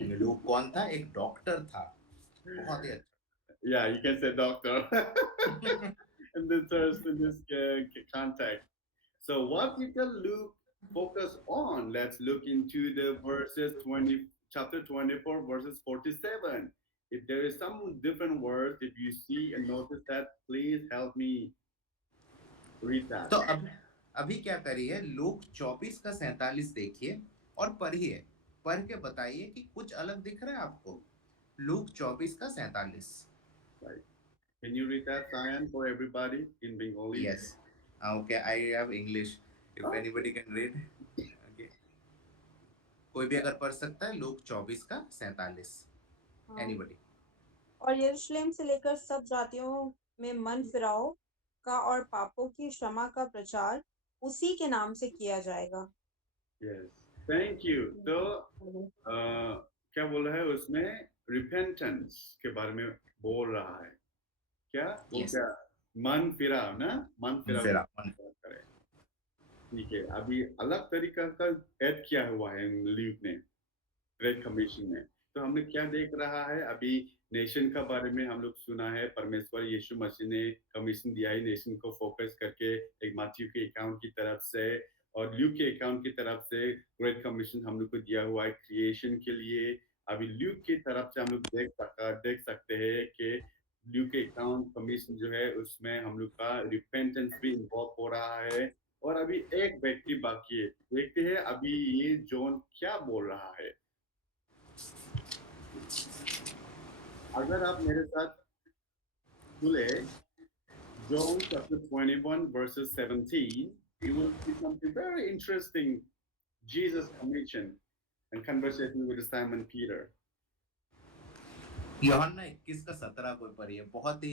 लूक कौन था? एक डॉक्टर था, बहुत ही अच्छा। Yeah, you can say doctor in this context. So what did the Luke focus on? Let's look into the verses 20, chapter 24, verses 47. If there is some different words, if you see and notice that, please help me read that. तो अभी क्या करिए, लूक 24 का 47 देखिए और पढ़िए, पढ़ के बताइए कि कुछ अलग दिख रहा है आपको। लूक 24 का 47। Right. Can you read that, Cyan, for everybody in Bengali? Yes. Okay, I have English. If anybody can read. Okay. कोई भी अगर पढ़ सकता है, लूक 24 का 47। Anybody. और यरूशलेम से लेकर सब जातियों में मन फिराओ का और पापों की क्षमा का प्रचार उसी के नाम से किया जाएगा। Yes. Thank you. तो क्या बोल रहा है उसमें? Repentance के बारे में बोल रहा है। क्या? वो Yes. क्या? मन फिराओ ना? मन फिराओ करे। ठीक है। अभी अलग तरीका का ऐड किया हुआ है ल्यूक ने, ग्रेट कमीशन में। तो हमने क्या देख रहा है? अभी नेशन का बारे में हम लोग सुना है। परमेश्वर यीशु मसीह ने कमीशन दिया है नेशन को फोकस करके, एक मत्ती के अकाउंट की तरफ से और ल्यूक के अकाउंट की तरफ से ग्रेट कमीशन हम लोग को दिया हुआ है क्रिएशन के लिए। अभी ल्यूक की तरफ से हम लोग देख सकते हैं कि ल्यूक के अकाउंट कमीशन जो है उसमें हम लोग का रिपेंटेंस भी इन्वॉल्व हो रहा है। और अभी एक व्यक्ति बाकी है, देखते हैं अभी ये जॉन क्या बोल रहा है। अगर आप मेरे साथ खुले John chapter 21 verses 17, you will see something very interesting. Jesus' commission and conversation with Simon Peter. यूहन्ना 21 का 17 कोई पढ़िए, बहुत ही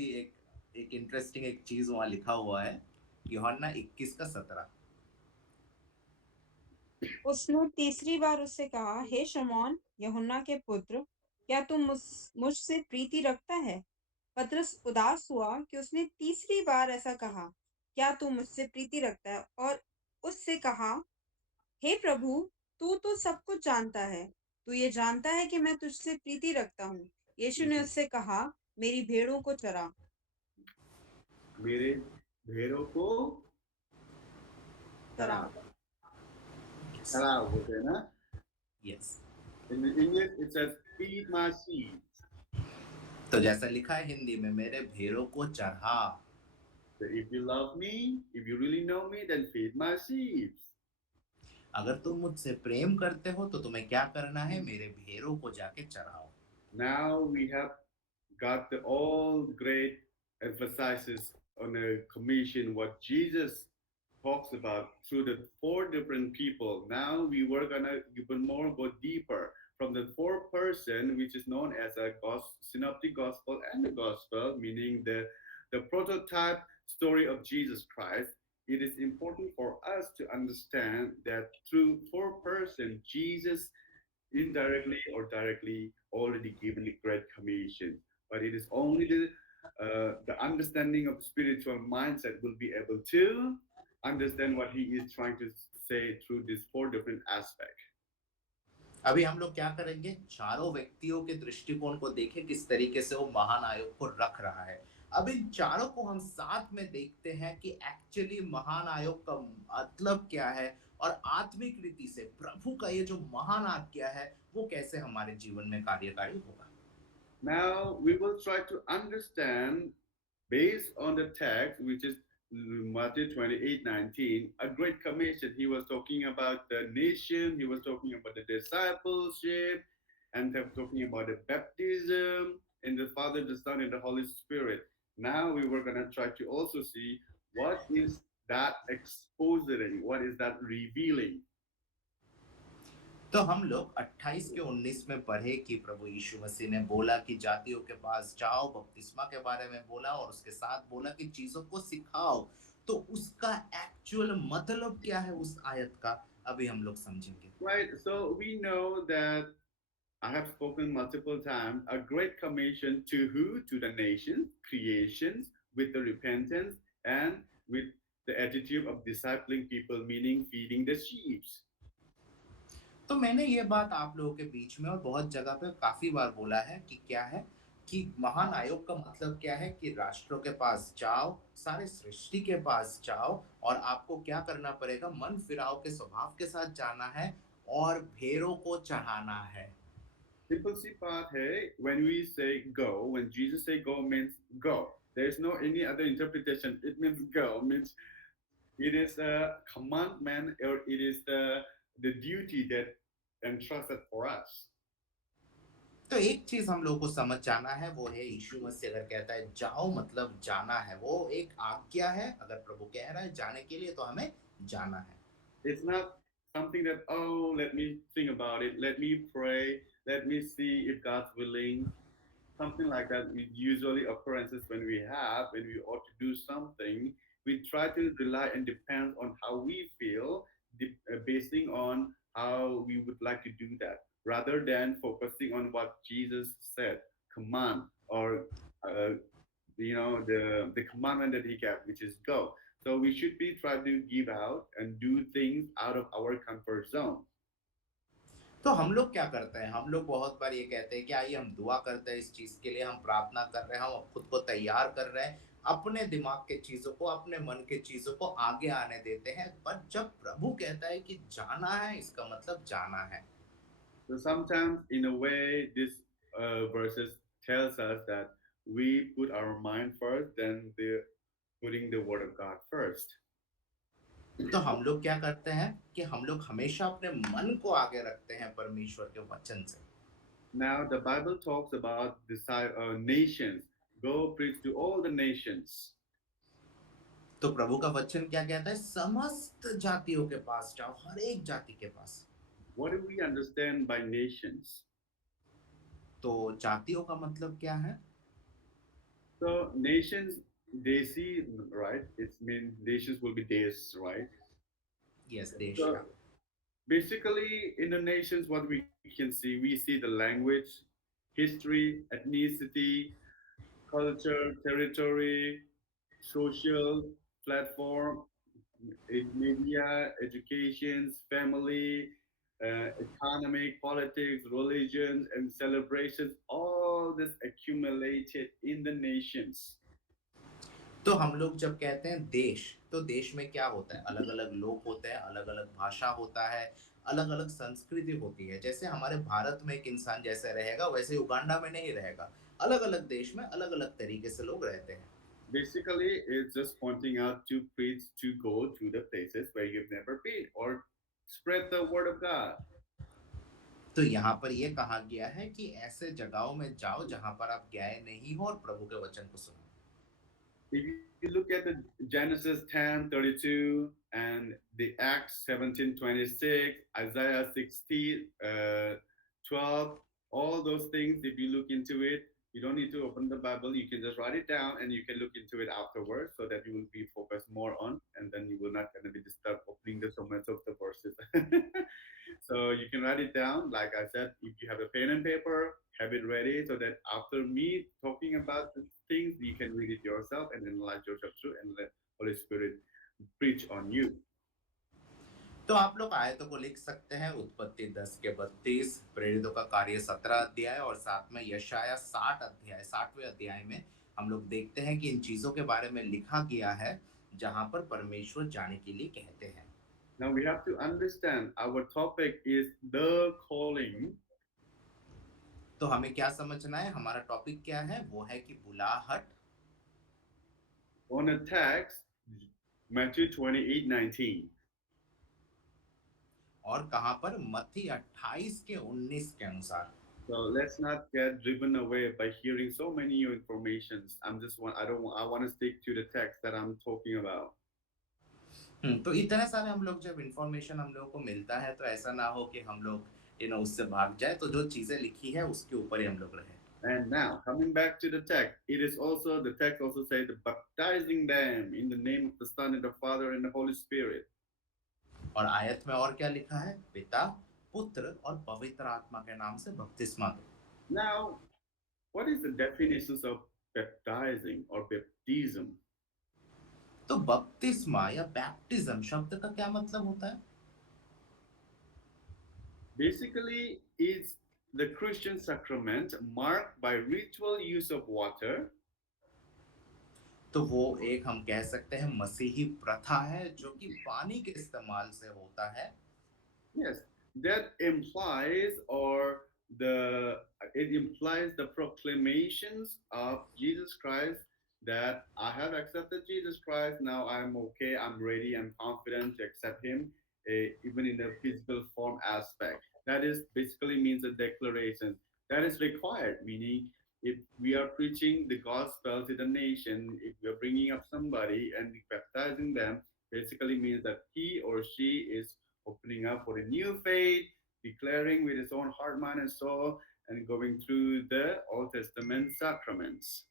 एक इंटरेस्टिंग एक चीज वहां लिखा हुआ है। यूहन्ना 21 का 17। उसने तीसरी बार उससे कहा, हे शमौन यूहन्ना के पुत्र, क्या तू मुझसे प्रीति रखता है? पतरस उदास हुआ कि उसने तीसरी बार ऐसा कहा, क्या तू मुझसे प्रीति रखता है? और उससे कहा, हे प्रभु, तू तो सब कुछ जानता है, तू ये जानता है कि मैं तुझसे प्रीति रखता हूँ। यीशु ने उससे कहा, मेरी भेड़ों को चरा। मेरे भेड़ों को चरा। चरा होते हैं ना? Yes. In English it says feed my sheep. तो जैसा लिखा है हिंदी में, मेरे भेड़ों को चढ़ा। So if you love me, if you really know me, then feed my sheep. अगर तुम मुझसे प्रेम करते हो तो तुम्हें क्या करना है? मेरे भेड़ों को जाके चराओ। Now we have got the all great emphasizes on the commission, what Jesus talks about through the four different people. Now we were gonna even more go deeper from the fourth person, which is known as a synoptic gospel and the gospel, meaning the prototype story of Jesus Christ. It is important for us to understand that through four person, Jesus indirectly or directly already given the Great Commission. But it is only the understanding of spiritual mindset will be able to understand what he is trying to say through these four different aspects. अभी हम लोग क्या करेंगे, चारों व्यक्तियों के दृष्टिकोण को देखें किस तरीके से वो महान आयोग को रख रहा है। अब इन चारों को हम साथ में देखते हैं कि एक्चुअली महान आयोग का मतलब क्या है और आत्मिक रीति से प्रभु का ये जो महान आज्ञा है वो कैसे हमारे जीवन में कार्यकारी होगा। Now we will try to understand based on the text, which is Matthew 28:19, a great commission. He was talking about the nation, he was talking about the discipleship, and talking about the baptism in the Father, the Son, and the Holy Spirit. Now we were going to try to also see what is that exposing, what is that revealing. तो हम लोग 28 के 19 में पढ़े कि प्रभु यीशु मसीह ने बोला कि जातियों के पास जाओ, बपतिस्मा के बारे में बोला और उसके साथ बोला कि चीजों को सिखाओ। तो उसका एक्चुअल मतलब क्या है उस आयत का, अभी हम लोग समझेंगे। Right, so we know that I have spoken multiple times, a great commission to who? To the nations, creations, with the repentance and with the attitude of discipling people, meaning feeding the sheep. तो मैंने ये बात आप लोगों के बीच में और बहुत जगह पे काफी बार बोला है कि क्या है कि महान आयोग का मतलब क्या है कि राष्ट्रों के पास जाओ, सारे सृष्टि के पास जाओ और आपको क्या करना पड़ेगा, मन फिराव के स्वभाव के साथ जाना है और भेड़ों को चढ़ाना है। Simple सी बात है, when we say go, when Jesus say go means go. There is no any other interpretation. It means go, means it is a commandment or it is the duty that entrusted for us. तो एक चीज हम लोगों को समझ जाना है वो है यीशु मसीह अगर कहता है जाओ मतलब जाना है, वो एक आज्ञा है। अगर प्रभु कह रहा है जाने के लिए तो हमें जाना है। It's not something that, oh, let me think about it, let me pray, let me see if God's willing. Something like that. Usually occurrences when we ought to do something, we try to rely and depend on how we feel, basing on how we would like to do that, rather than focusing on what Jesus said, command, or the commandment that he gave, which is go. So we should be trying to give out and do things out of our comfort zone. तो हम लोग क्या करते हैं, हम लोग बहुत बार ये कहते हैं कि आइए हम दुआ करते हैं इस चीज के लिए, हम प्रार्थना कर रहे हैं, हम खुद को तैयार कर रहे हैं, अपने दिमाग के चीजों को, अपने मन के चीजों को आगे आने देते हैं। पर जब प्रभु कहता है कि जाना है, इसका मतलब जाना है। So sometimes, in a way, this verses tells us that we put our mind first, then putting the word of God first. तो हम लोग क्या करते हैं कि हम लोग हमेशा अपने मन को आगे रखते हैं परमेश्वर के वचन से। Now the Bible talks about the nations. Go preach to all the nations. तो प्रभु का वचन क्या कहता है, समस्त जातियों के पास जाओ, हर एक जाति के पास। What do we understand by nations? तो जातियों का मतलब क्या है? So nations, they see, right? It means nations will be days, right? Yes, देश So का। basically, in the nations, what we can see, we see the language, history, ethnicity, culture, territory, social platform, media, education, family, economic, politics, religions, and celebrations, all this accumulated in the nations. तो हम लोग जब कहते हैं देश, तो देश में क्या होता है, अलग अलग लोग होते हैं, अलग अलग भाषा होता है, अलग अलग संस्कृति होती है। जैसे हमारे भारत में एक इंसान जैसे रहेगा वैसे उगांडा में नहीं रहेगा। अलग अलग देश में अलग अलग तरीके से लोग रहते हैं। Basically, it's just pointing out to preach, to go to the places where you've never been, or spread the word of God. तो यहाँ पर ये कहा गया है कि ऐसे जगहों में जाओ जहाँ पर आप गए नहीं हो और प्रभु के वचन को सुनो। If you look at the Genesis 10:32 and the Acts 17:26, Isaiah 60:12, all those things, if you look into it, you don't need to open the Bible. You can just write it down and you can look into it afterwards so that you will be focused more on, and then you will not going to be disturbed opening the so much of the verses. So you can write it down. Like I said, if you have a pen and paper, have it ready so that after me talking about the things, you can read it yourself and analyze yourself through and let Holy Spirit preach on you. तो आप लोग आयतों को लिख सकते हैं, उत्पत्ति 10 के 32, प्रेरितों का कार्य 17 अध्याय, और साथ में यशाया 60वें अध्याय में हम लोग देखते हैं कि इन चीजों के बारे में लिखा गया है जहां पर परमेश्वर जाने के लिए कहते हैं। Now we have to understand our topic is the calling. तो हमें क्या समझना है, हमारा टॉपिक क्या है, वो है कि बुलाहट। On a text, Matthew 28:19. और कहां पर, मत्ती 28 के 19 के अनुसार। So let's not get driven away by hearing so many new informations. I want to stick to the text that I'm talking about. तो इतने सारे हम लोग जब इंफॉर्मेशन हम लोगों को मिलता है तो ऐसा ना हो कि हम लोग उससे भाग जाए, तो जो चीजें लिखी है उसके ऊपर ही हम लोग रहे। And now coming back to the text, the text also says baptizing them in the name of the Son and the Father and the Holy Spirit. और आयत में और क्या लिखा है, पिता, पुत्र और पवित्र आत्मा के नाम से बपतिस्मा दो। Now, what is the definitions of baptizing or baptism? तो बपतिस्मा या बैप्टिज्म शब्द का क्या मतलब होता है? Basically, it's the Christian sacrament marked by ritual use of water. तो वो एक हम कह सकते हैं मसीही प्रथा है जो कि पानी के इस्तेमाल से होता है। Yes, that implies it implies the proclamations of Jesus Christ, that I have accepted Jesus Christ, now I'm okay, I'm ready, I'm confident to accept him, even in the physical form aspect. That is basically means a declaration that is required, meaning if we are preaching the gospel to the nation, if we are bringing up somebody and baptizing them, basically means that he or she is opening up for a new faith, declaring with his own heart, mind, and soul, and going through the Old Testament sacraments.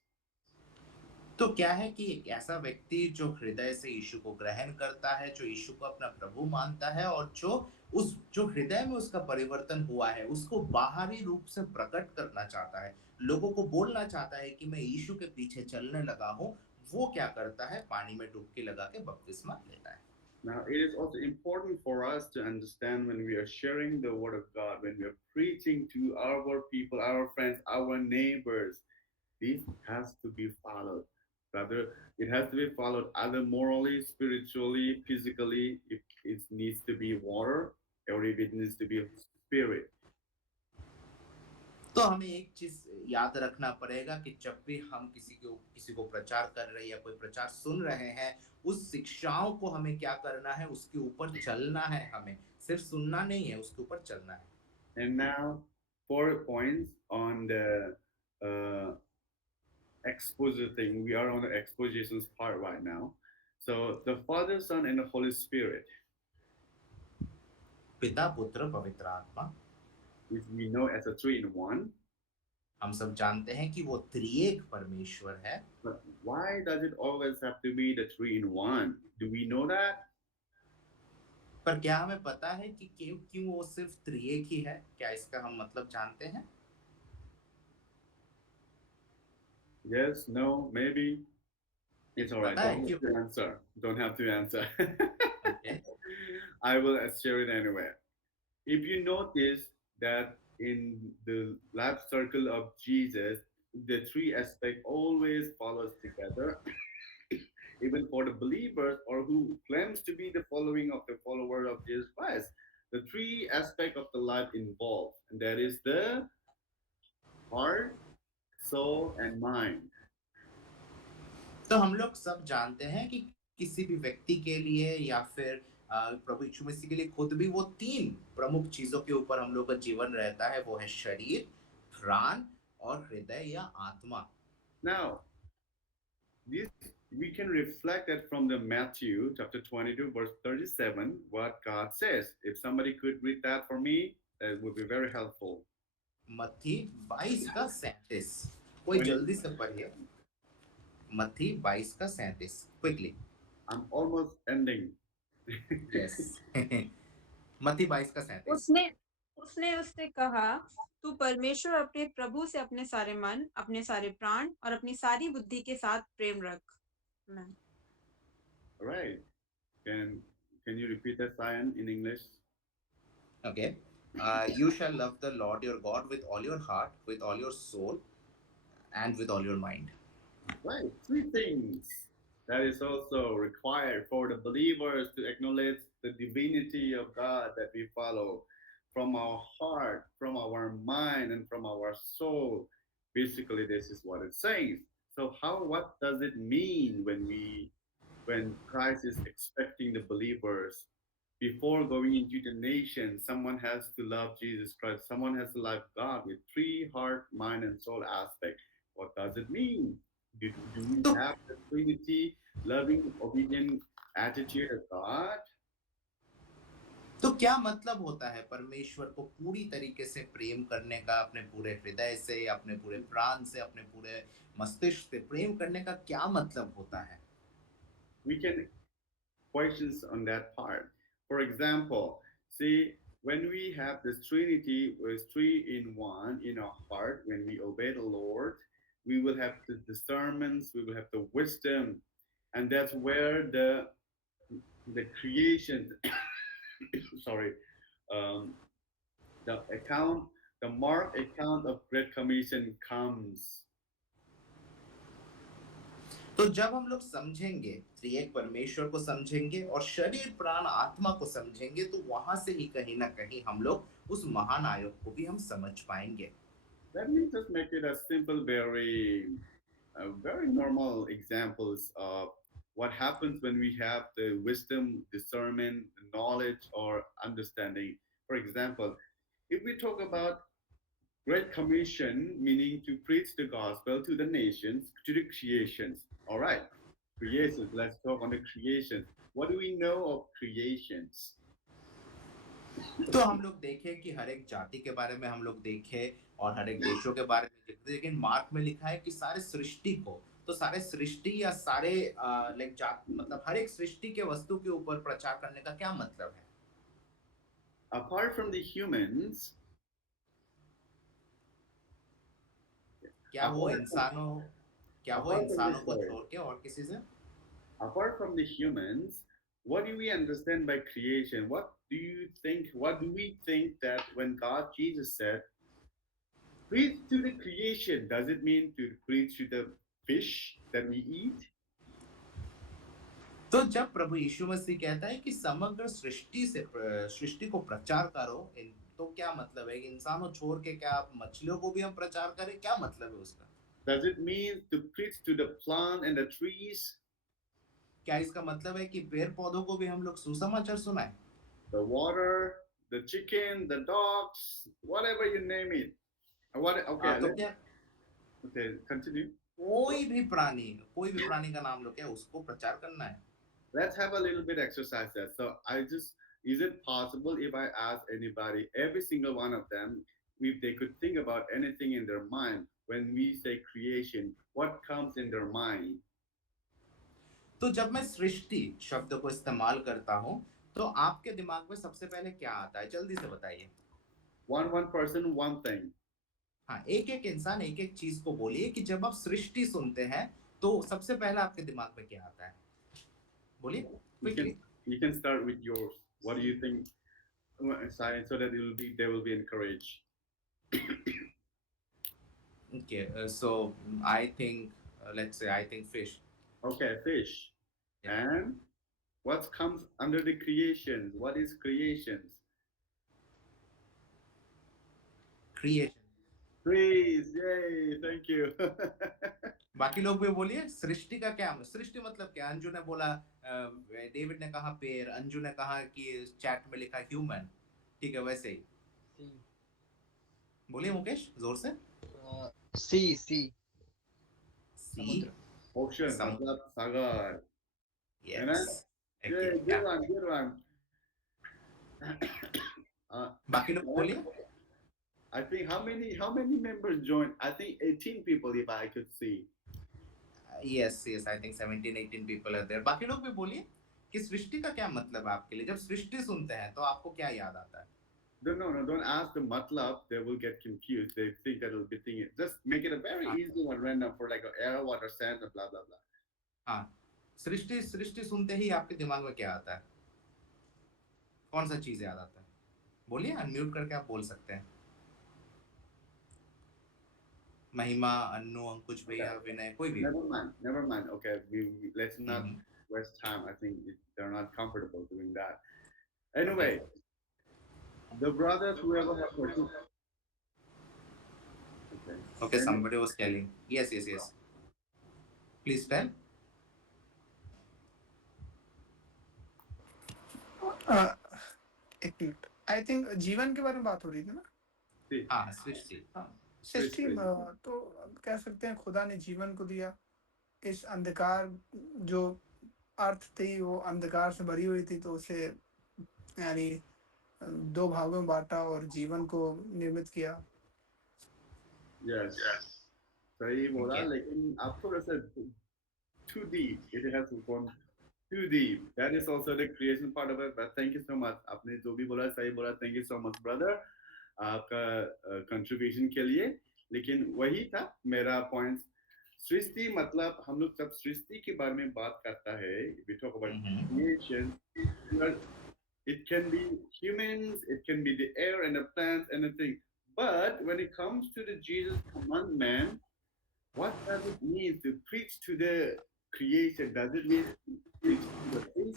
तो क्या है कि एक ऐसा व्यक्ति जो हृदय से यीशु को ग्रहण करता है, जो यीशु को अपना प्रभु मानता है, और जो हृदय में उसका परिवर्तन हुआ है उसको बाहरी रूप से प्रकट करना चाहता है, लोगों को बोलना चाहता है कि मैं यीशु के पीछे चलने लगा हूँ, वो क्या करता है, पानी में डुबकी लगा के बपतिस्मा लेता है। Now, it is also important for us to understand when we are sharing the word of God, when we are preaching to our people, our friends, our neighbors, this has to be followed. Rather, it has to be followed either morally, spiritually, physically, if it needs to be water, or if it needs to be spirit. तो हमें एक चीज याद रखना पड़ेगा कि जब भी हम किसी को प्रचार कर रहे हैं या कोई प्रचार सुन रहे हैं, उस शिक्षाओं को हमें क्या करना है, उसके ऊपर चलना है, हमें सिर्फ सुनना नहीं है, उसके ऊपर चलना है। And now 4 points on the exposure thing. We are on the expositions part right now. So the Father, Son, and the Holy Spirit. पिता, पुत्र, पवित्र आत्मा, which we know as a 3-in-1. हम सब जानते हैं कि वो त्रिएक परमेश्वर है। But why does it always have to be the 3-in-1? Do we know that? पर क्या हमें पता है कि क्यों वो सिर्फ त्रिएक ही है? क्या इसका हम मतलब जानते हैं? Yes, no, maybe. It's all right. Don't have to answer. Okay. I will share it anyway. If you notice that in the life circle of Jesus, the 3 aspects always follows together. Even for the believers or who claims to be the follower of Jesus Christ, the 3 aspects of the life involved, and that is the heart, soul, and mind. तो हम लोग सब जानते हैं कि किसी भी व्यक्ति के लिए या फिर प्रभु यीशु मसीह के लिए खुद भी वो 3 प्रमुख चीजों के ऊपर हम लोग का जीवन रहता है, वो है शरीर, प्राण और हृदय या आत्मा। Now, this we can reflect that from the Matthew chapter 22 verse 37, what God says. If somebody could read that for me, that would be very helpful. मत्ती 22:37, कोई जल्दी से पढ़िए। मत्ती 22:37, quickly. I'm almost ending. Yes. मत्ती 22 का 37। उसने उसने उससे कहा, तू परमेश्वर अपने प्रभु से अपने सारे मन, अपने सारे प्राण और अपनी सारी बुद्धि के साथ प्रेम रख। Amen. Right. Can you repeat that, Sayan, in English? Okay. You shall love the Lord your God with all your heart, with all your soul, and with all your mind. Right. Three things that is also required for the believers to acknowledge the divinity of God that we follow from our heart, from our mind, and from our soul. Basically, this is what it says. So, what does it mean when Christ is expecting the believers before going into the nation? Someone has to love Jesus Christ. Someone has to love God with three heart, mind, and soul aspect. What does it mean? Do we तो have the Trinity, loving, obedient attitude of God? तो क्या मतलब होता है परमेश्वर को पूरी तरीके से प्रेम करने का, अपने पूरे हृदय से, अपने पूरे प्राण से, अपने पूरे मस्तिष्क से प्रेम करने का क्या मतलब होता है? We can questions on that part. For example, see, when we have this Trinity with three in one in our heart, when we obey the Lord, we will have the discernments, we will have the wisdom, and that's where the creation, sorry, um, the account, the mark account of Great Commission comes. तो जब हम लोग समझेंगे, त्रिएक परमेश्वर को समझेंगे और शरीर प्राण आत्मा को समझेंगे, तो वहां से ही कहीं ना कहीं हम लोग उस महान आयोग को भी हम समझ पाएंगे। Let me just make it a simple, very normal examples of what happens when we have the wisdom, discernment, knowledge, or understanding. For example, if we talk about Great Commission, meaning to preach the gospel to the nations, to the creations. All right, creations. Let's talk on the creations. What do we know of creations? तो हम लोग देखें कि हर एक जाति के बारे में हम लोग देखें और हर एक देशों के बारे में देखें, लेकिन मार्क में लिखा है कि सारे सृष्टि को, तो सारे सृष्टि या सारे लाइक जात मतलब हर एक सृष्टि के वस्तु के ऊपर प्रचार करने का क्या मतलब है? Apart from the humans, क्या वो apart from, इंसानों क्या वो apart from इंसानों this को story, छोड़ के और किसी से? apart from the humans, what do we understand by creation? What do you think? What do we think that when God Jesus said, preach to the creation, does it mean to preach to the fish that we eat? तो जब प्रभु यीशु मसीह कहता है कि समग्र सृष्टि को प्रचार करो, तो क्या मतलब है? इंसानों छोड़ के क्या आप मछलियों को भी हम प्रचार करें? क्या मतलब है उसका? Does it mean to preach to the plant and the trees? क्या इसका मतलब है कि पेड़ पौधों को भी हम लोग सुसमाचार सुनाएं? The water, the chicken, the dogs, whatever you name it. What? Okay, तो क्या okay, continue. कोई भी प्राणी का नाम लो, क्या उसको प्रचार करना है? Let's have a little bit exercise there. So is it possible if I ask anybody, every single one of them, if they could think about anything in their mind when we say creation, what comes in their mind? तो जब मैं सृष्टि शब्द को इस्तेमाल करता हूं, तो आपके दिमाग में सबसे पहले क्या आता है? जल्दी से बताइए। One person, one thing. हाँ, एक एक इंसान एक एक चीज को बोलिए कि जब आप सृष्टि सुनते हैं तो सबसे पहले आपके दिमाग में क्या आता है? बोलिए quickly. You can start with yours. What do you think, Science, so that they will be encouraged. Okay, so I think let's say I think fish. Okay, fish. Yeah. And what comes under the creations? What is creations? Creation. Trees. Yay! Thank you. बाकी लोग भी बोलिए सृष्टि का क्या? सृष्टि मतलब क्या? अंजू ने बोला, डेविड ने कहा पेड़, अंजू ने कहा कि चैट में लिखा ह्यूमन। ठीक है, वैसे ही बोलिए मुकेश जोर से। सी सी Ocean. समुद्र। Sagar. Yes. Yeah, Okay, good one, good one. बाकी लोग बोलिए। I think how many members joined? I think 18 people if I could see. Yes, I think 17 18 people are there. बाकी लोग भी बोलिए कि सृष्टि का क्या मतलब है आपके लिए? जब सृष्टि सुनते हैं तो आपको क्या याद आता है? No, don't ask the matlab. They will get confused. They think that it'll be thinking. Just make it a very हाँ, easy one, random for like air, water, sand, and blah blah blah. हाँ। सृष्टि सृष्टि सुनते ही आपके दिमाग में क्या आता है? कौन सा चीज याद आता है? बोलिए, अनम्यूट करके आप बोल सकते हैं। महिमा, अन्नू, अंकुश भैया, विनय, कोई भी। Never mind. Okay, let's not hmm, waste time. I think they're not comfortable doing that. Anyway, the brothers, whoever have partook. Okay. Okay, somebody was telling. Yes. Please tell. एक मिनट, आई थिंक जीवन के बारे में बात हो रही थी ना। हाँ, सृष्टि। सृष्टि तो कह सकते हैं खुदा ने जीवन को दिया। इस अंधकार जो अर्थ थी वो अंधकार से भरी हुई थी, तो उसे यानी दो भागों में बांटा और जीवन को निर्मित किया। Yes. सही बोला, Okay. लेकिन आप थोड़ा सा too deep. It has gone too deep. That is also the creation part of it. But thank you so much. आपने जो भी बोला सही बोला. Thank you so much, brother. आपका contribution के लिए. लेकिन वही था मेरा point. सृष्टि मतलब हम लोग जब सृष्टि के बारे में बात करता है, we talk about creation. It can be humans, it can be the air and the plants, anything. But when it comes to the Jesus commandment, what does it mean to preach to the creation? Does it mean preaching to the fish?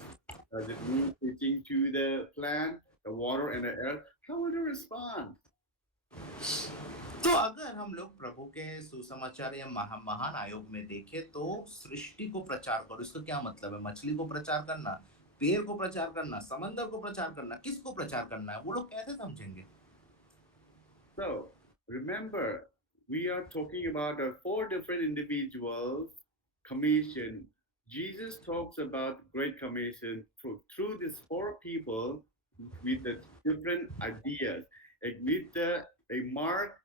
Does it mean preaching to the plant, the water, and the earth? How will they respond? तो अगर हम लोग प्रभु के सुसमाचार या महान आयोग में देखें तो सृष्टि को प्रचार करो, इसका क्या मतलब है? मछली को प्रचार करना, पेड़ को प्रचार करना, समंदर को प्रचार करना, किसको प्रचार करना है? वो लोग कैसे समझेंगे? So remember, we are talking about 4 different individuals commission. Jesus talks about Great Commission through these 4 people with the different ideas. With a mark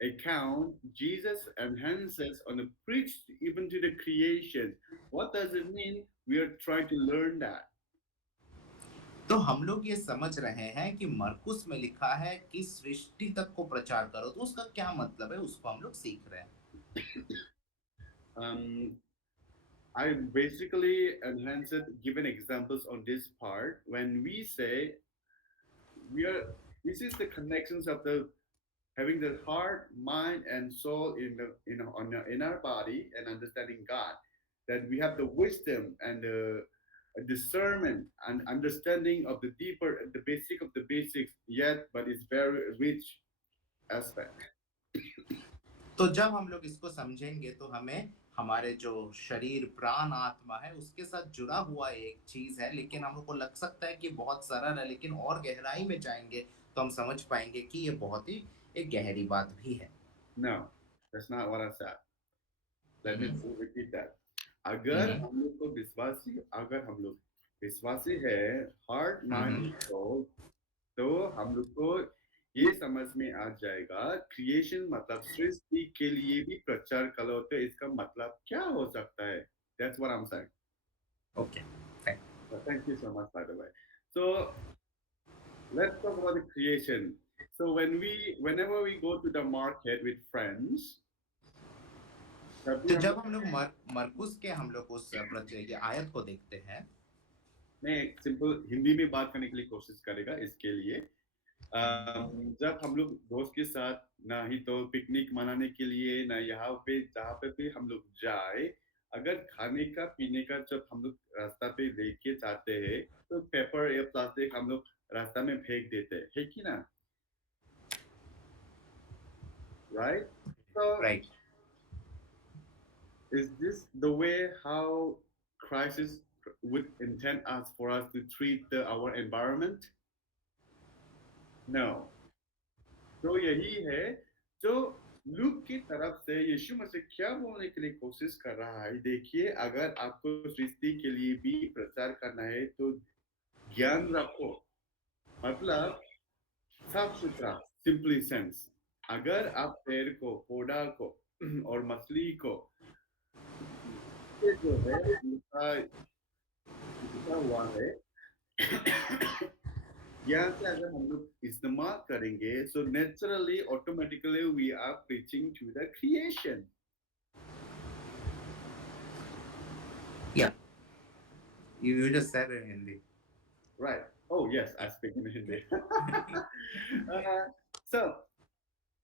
account, Jesus enhances on the preach even to the creation. What does it mean? We are trying to learn that. तो हम लोग ये समझ रहे हैं कि मरकुस में लिखा है कि सृष्टि तक को प्रचार करो, तो उसका क्या मतलब है? उसको हम लोग सीख रहे हैं। I basically enhanced given examples on this part. When we say this is the connections of the having the heart, mind, and soul in our body and understanding God. That we have the wisdom and the discernment and understanding of the deeper, the basic of the basics. Yet, but it's very rich aspect. तो जब हम लोग इसको समझेंगे तो हमें हमारे जो शरीर, प्राण, आत्मा है उसके साथ जुड़ा हुआ एक चीज है, लेकिन हम लोग को लग सकता है कि बहुत सरल है, लेकिन और गहराई में जाएंगे तो हम समझ पाएंगे कि ये बहुत ही एक गहरी बात भी है। No, that's not what I said. Let me repeat that. अगर हम लोग विश्वासी है, heart, mind, soul, तो हम लोग को ये समझ में आ जाएगा क्रिएशन मतलब सृष्टि के लिए भी प्रचार करो, तो इसका मतलब क्या हो सकता है? That's what I'm saying. Okay. Thank you so much, by the way. So let's talk about the creation. So whenever we go to the market with friends, तो जब हम लोग मरकुस के हम लोग उस आयत को देखते हैं, मैं सिंपल हिंदी में बात करने के लिए कोशिश करेगा इसके लिए। जब हम लोग दोस्त के साथ ना ही तो पिकनिक मनाने के लिए ना यहाँ पे जहाँ पे भी हम लोग जाए, अगर खाने का पीने का जब हम लोग रास्ता पे लेके जाते हैं तो पेपर या प्लास्टिक हम लोग रास्ता में फेंक देते हैं, है कि ना? Right? So, right. Is this the way how Christ would intend us for us to treat our environment? No. तो यही है जो लूक की तरफ से यीशु मसीह क्या बोलने के लिए कोशिश कर रहा है। देखिए, अगर आपको सृष्टि के लिए भी प्रचार करना है तो ज्ञान रखो, मतलब साफ सुथरा, सिंपली सेंस। अगर आप पेड़ को, पौधा को और मछली को जो है हुआ है ज्ञान से अगर हम लोग इस्तेमाल करेंगे so naturally automatically we are preaching to the creation. You just said it in Hindi. Right. Oh yes, I speak in Hindi. So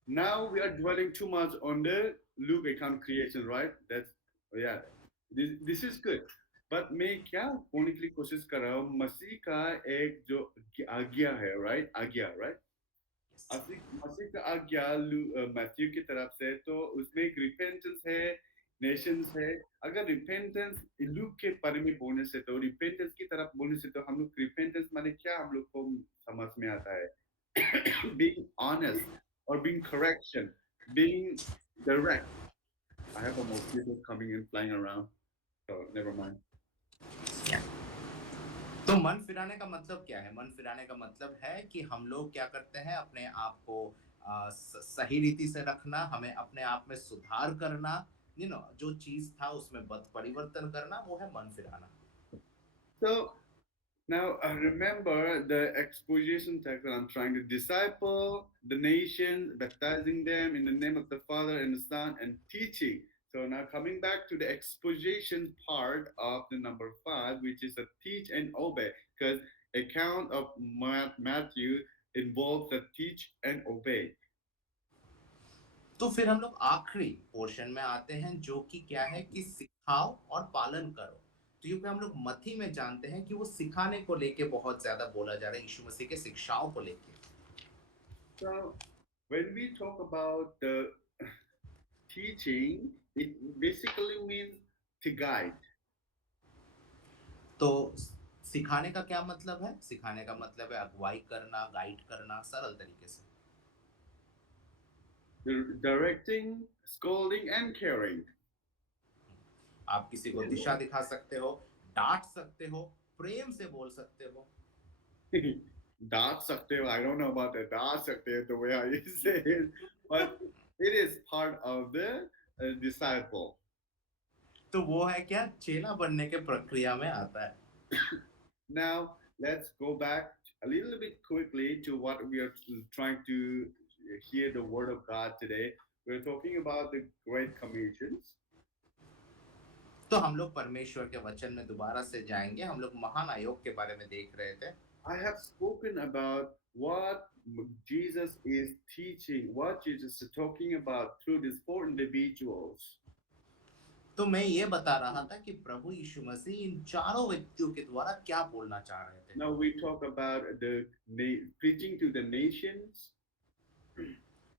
now we are dwelling too much on the Luke account creation, right? That's yeah. This is good. But मैं क्या बोलने के लिए कोशिश कर रहा हूँ मसीह का एक जो आज्ञा है, right? आज्ञा, right? मसीह का आज्ञा मैथ्यू की तरफ से तो उसमें एक रिपेंटेंस है नेशंस है अगर रिपेंटेंस लूक के बारे में बोलने से तो रिपेंटेंस की तरफ बोलने से तो हम लोग रिपेंटेंस माने क्या हम लोग को समझ में आता है being honest or being correction being direct. I have a mosquito coming and flying around so never mind. तो मन फिराने का मतलब क्या है? मन फिराने का मतलब है कि हम लोग क्या करते हैं अपने आप को सही रीति से रखना, हमें अपने आप में सुधार करना, जो चीज था उसमें परिवर्तन करना, वो है मन फिराना. So now remember the exposition text that I'm trying to disciple the nation, baptizing them in the name of the Father and the Son, and teaching. So now coming back to the exposition part of the number 5, which is a teach and obey, because account of Matthew involves the teach and obey. तो फिर हम लोग आखिरी पोर्शन में आते हैं जो कि क्या है कि सिखाओ और पालन करो. तो क्योंकि हम लोग मत्ती में जानते हैं कि वो सिखाने को लेके बहुत ज्यादा बोला जा रहा है यीशु मसीह के शिक्षाओं को लेके. So when we talk about the teaching, it basically means to guide. तो सिखाने का क्या मतलब है? सिखाने का मतलब है अगुवाई करना, गाइड करना, सरल तरीके से. Directing, scolding and caring. आप किसी को दिशा दिखा सकते हो, डांट सकते हो, प्रेम से बोल सकते हो. डांट सकते हो, I don't know about that. डांट सकते हो the way I say it, but it is part of the disciple. तो वो है क्या? चेला बनने के प्रक्रिया में आता है. Now let's go back a little bit quickly to what we are trying to hear the word of God today. We're talking about the Great Commissions. तो हम लोग परमेश्वर के वचन में दोबारा से जाएंगे. हम लोग महान आयोग के बारे में देख रहे थे. I have spoken about what Jesus is teaching, what Jesus is talking about through these 4 individuals. तो मैं ये बता रहा था कि प्रभु यीशु मसीह इन चारों व्यक्तियों के द्वारा क्या बोलना चाह रहे थे. Now we talk about the preaching to the nations.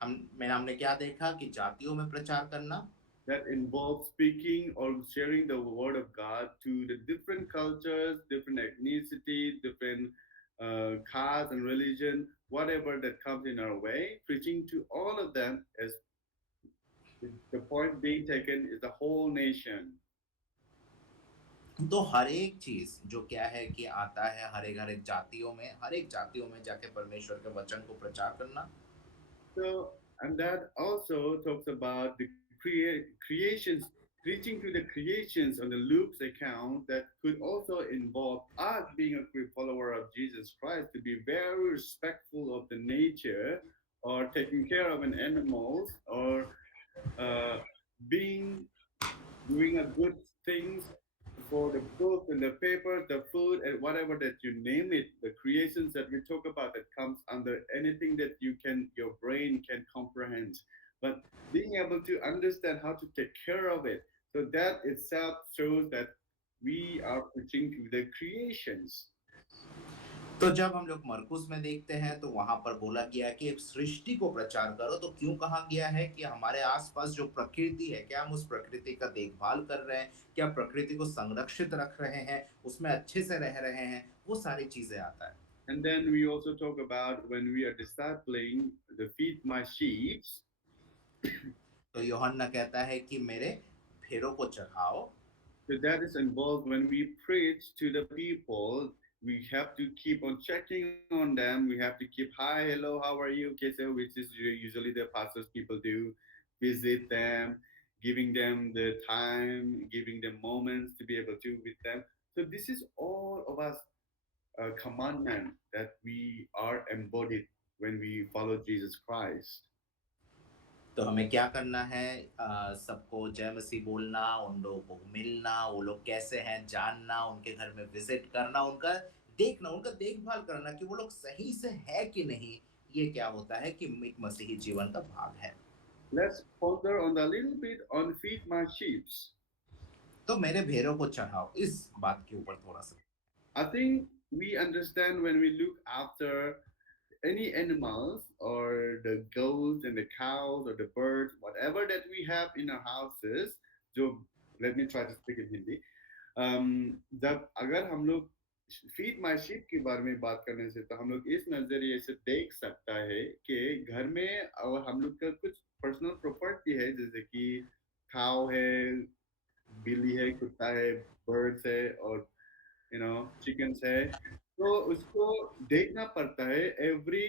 हमने क्या देखा कि जातियों में प्रचार करना. That involves speaking or sharing the word of God to the different cultures, different ethnicities, different caste and religion, whatever that comes in our way, preaching to all of them as the point being taken is the whole nation. तो हर एक चीज जो क्या है कि आता है हर एक जातियों में जाके परमेश्वर के वचन को प्रचार करना. So and that also talks about the creations, preaching to the creations on the Luke's account that could also involve us being a follower of Jesus Christ to be very respectful of the nature or taking care of an animals or doing a good things for the book and the papers, the food and whatever that you name it, the creations that we talk about that comes under anything that your brain can comprehend. But being able to understand how to take care of it, so that itself shows that we are preaching to the creations. तो जब हम लोग मरकुस में देखते हैं तो वहां पर बोला गया कि सृष्टि को प्रचार करो. तो क्यों कहा गया है कि हमारे आसपास जो प्रकृति है क्या हम उस प्रकृति का देखभाल कर रहे हैं, क्या प्रकृति को संरक्षित रख रहे हैं, उसमें अच्छे से रह रहे हैं, वो सारी चीजें आता है. And then we also talk about when we are discipling the feed my sheep. तो यूहन्ना कहता है कि मेरे भेड़ों को चराओ. So that is involved when we preach to the people. We have to keep on checking on them. We have to keep, hi, hello, how are you? Okay, so which is usually the pastors people do. Visit them, giving them the time, giving them moments to be able to with them. So this is all of us commandment that we are embodied when we follow Jesus Christ. तो हमें क्या करना है? सबको जय मसीह बोलना, उन लोगों को मिलना, वो लोग कैसे हैं जानना, उनके घर में विजिट करना, उनका देखना, उनका देखभाल करना कि वो लोग सही से है कि नहीं। ये क्या होता है कि एक मसीही जीवन का भाग है। Let's ponder on a little bit on feed my sheep. तो मेरे भेड़ों को चढ़ाओ, इस बात के ऊपर थोड़ा सा। I think we understand when we look after any animals or the goats and the cows or the birds, whatever that we have in our houses. जो let me try to speak in Hindi. जब अगर हम लोग फीड माई शीप के बारे में बात करने से तो हम लोग इस नजरिए से देख सकता है कि घर में और हम लोग का कुछ पर्सनल प्रॉपर्टी है, जैसे कि काऊ है, बिल्ली है, कुत्ता है, बर्ड्स है और चिकन्स है। तो उसको देखना पड़ता है every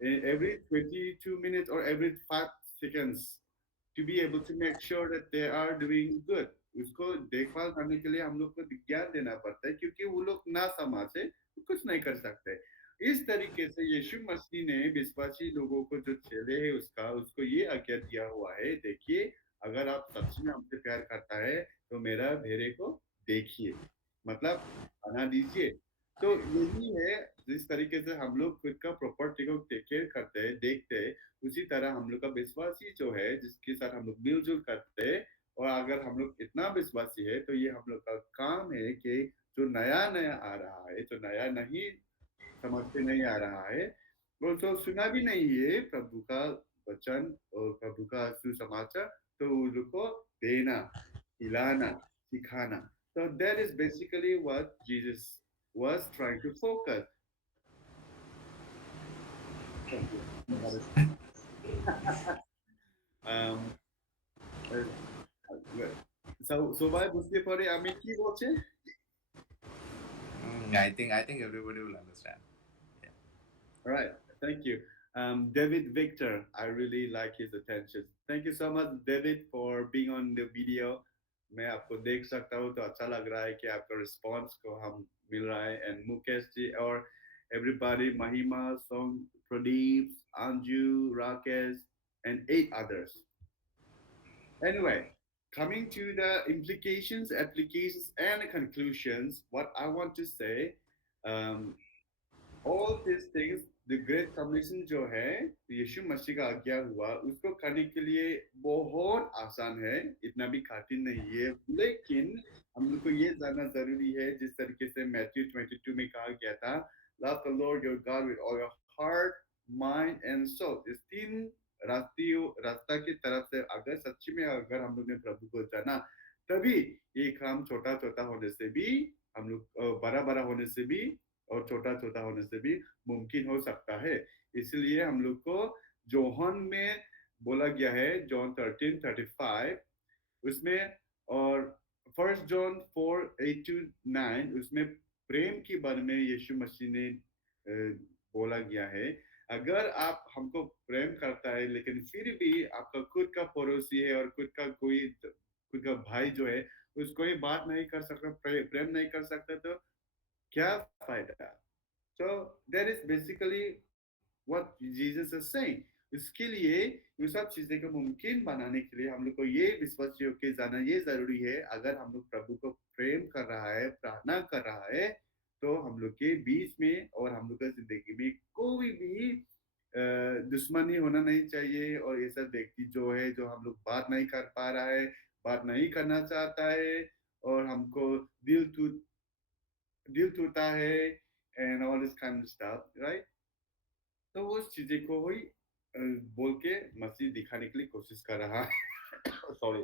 22 minutes or every 5 seconds to be able to make sure that they are doing good. उसको देखभाल करने के लिए हम लोग को ज्ञान देना पड़ता है, क्योंकि वो लोग ना समाज से कुछ नहीं कर सकते। इस तरीके से यीशु मसीह ने विश्वासी लोगों को जो चेले है उसको ये आज्ञा दिया हुआ है, देखिए अगर आप सच में हमसे प्यार करता है तो मेरा भेड़े को देखिए, मतलब खाना दीजिए। तो यही है, जिस तरीके से हम लोग खुद का प्रॉपर्टी को टेक केयर करते हैं, देखते हैं, उसी तरह हम लोग का विश्वासी जो है जिसके साथ हम लोग मिलजुल करते हैं, और अगर हम लोग इतना विश्वासी है तो ये हम लोग का काम है कि जो नया नया आ रहा है, जो नया नहीं समझ में नहीं आ रहा है, वो तो सुना भी नहीं है प्रभु का वचन और प्रभु का सुसमाचार, तो उनको देना, खिलाना, सिखाना। So that is basically what Jesus was trying to focus. um, সবাই বুঝতে পারে আমি কি বলছি? I think everybody will understand. Yeah. All right, thank you. David Victor, I really like his attention. Thank you so much, David, for being on the video. मैं आपको देख सकता हूँ तो अच्छा लग रहा है कि आपका रिस्पॉन्स को हम मिल रहा है। एंड मुकेश जी और everybody, Mahima, Song, Pradeep, Anju, Rakesh, and 8 others. Anyway, coming to the implications, applications, and conclusions, what I want to say, all these things, the great commission जो है यीशु मसीह का आज्ञा हुआ, उसको करने के लिए बहुत आसान है, इतना भी कठिन नहीं है, लेकिन हम लोग को ये जानना जरूरी है, जिस तरीके से मैथ्यू 22 में कहा गया था, love the Lord your God with all your heart, mind and soul। इस 3 रास्ता की तरफ से अगर सच्ची में अगर हम लोग ने प्रभु को जाना, तभी ये काम छोटा छोटा होने से भी, हम लोग बड़ा बड़ा होने से भी और छोटा छोटा होने से भी मुमकिन हो सकता है। इसलिए हम लोग को जोहन में बोला गया है, जॉन 13:35 उसमें, और 1 जॉन 4:8-9 उसमें प्रेम के बारे में यीशु मसीह ने बोला गया है। अगर आप हमको प्रेम करता है लेकिन फिर भी आपका खुद का पड़ोसी है और खुद का भाई जो है उसको ही बात नहीं कर सकता, प्रेम नहीं कर सकता, तो क्या फायदा? So that is basically what Jesus is saying. इसके लिए ये सब चीजें को मुमकिन बनाने के लिए हम लोग को ये विश्वास होकर जाना ये जरूरी है, अगर हम लोग प्रभु को प्रेम कर रहा है, प्रार्थना कर रहा है, तो हम लोग के बीच में और हम लोग की जिंदगी में कोई भी दुश्मनी होना नहीं चाहिए। और ऐसा व्यक्ति जो है जो हम लोग बात नहीं कर पा रहा है, बात नहीं करना चाहता है और हमको दिल टूटा है and all this kind of stuff, right? तो वो चीजें को ही बोल के मसीह दिखाने के लिए कोशिश कर रहा है। सॉरी।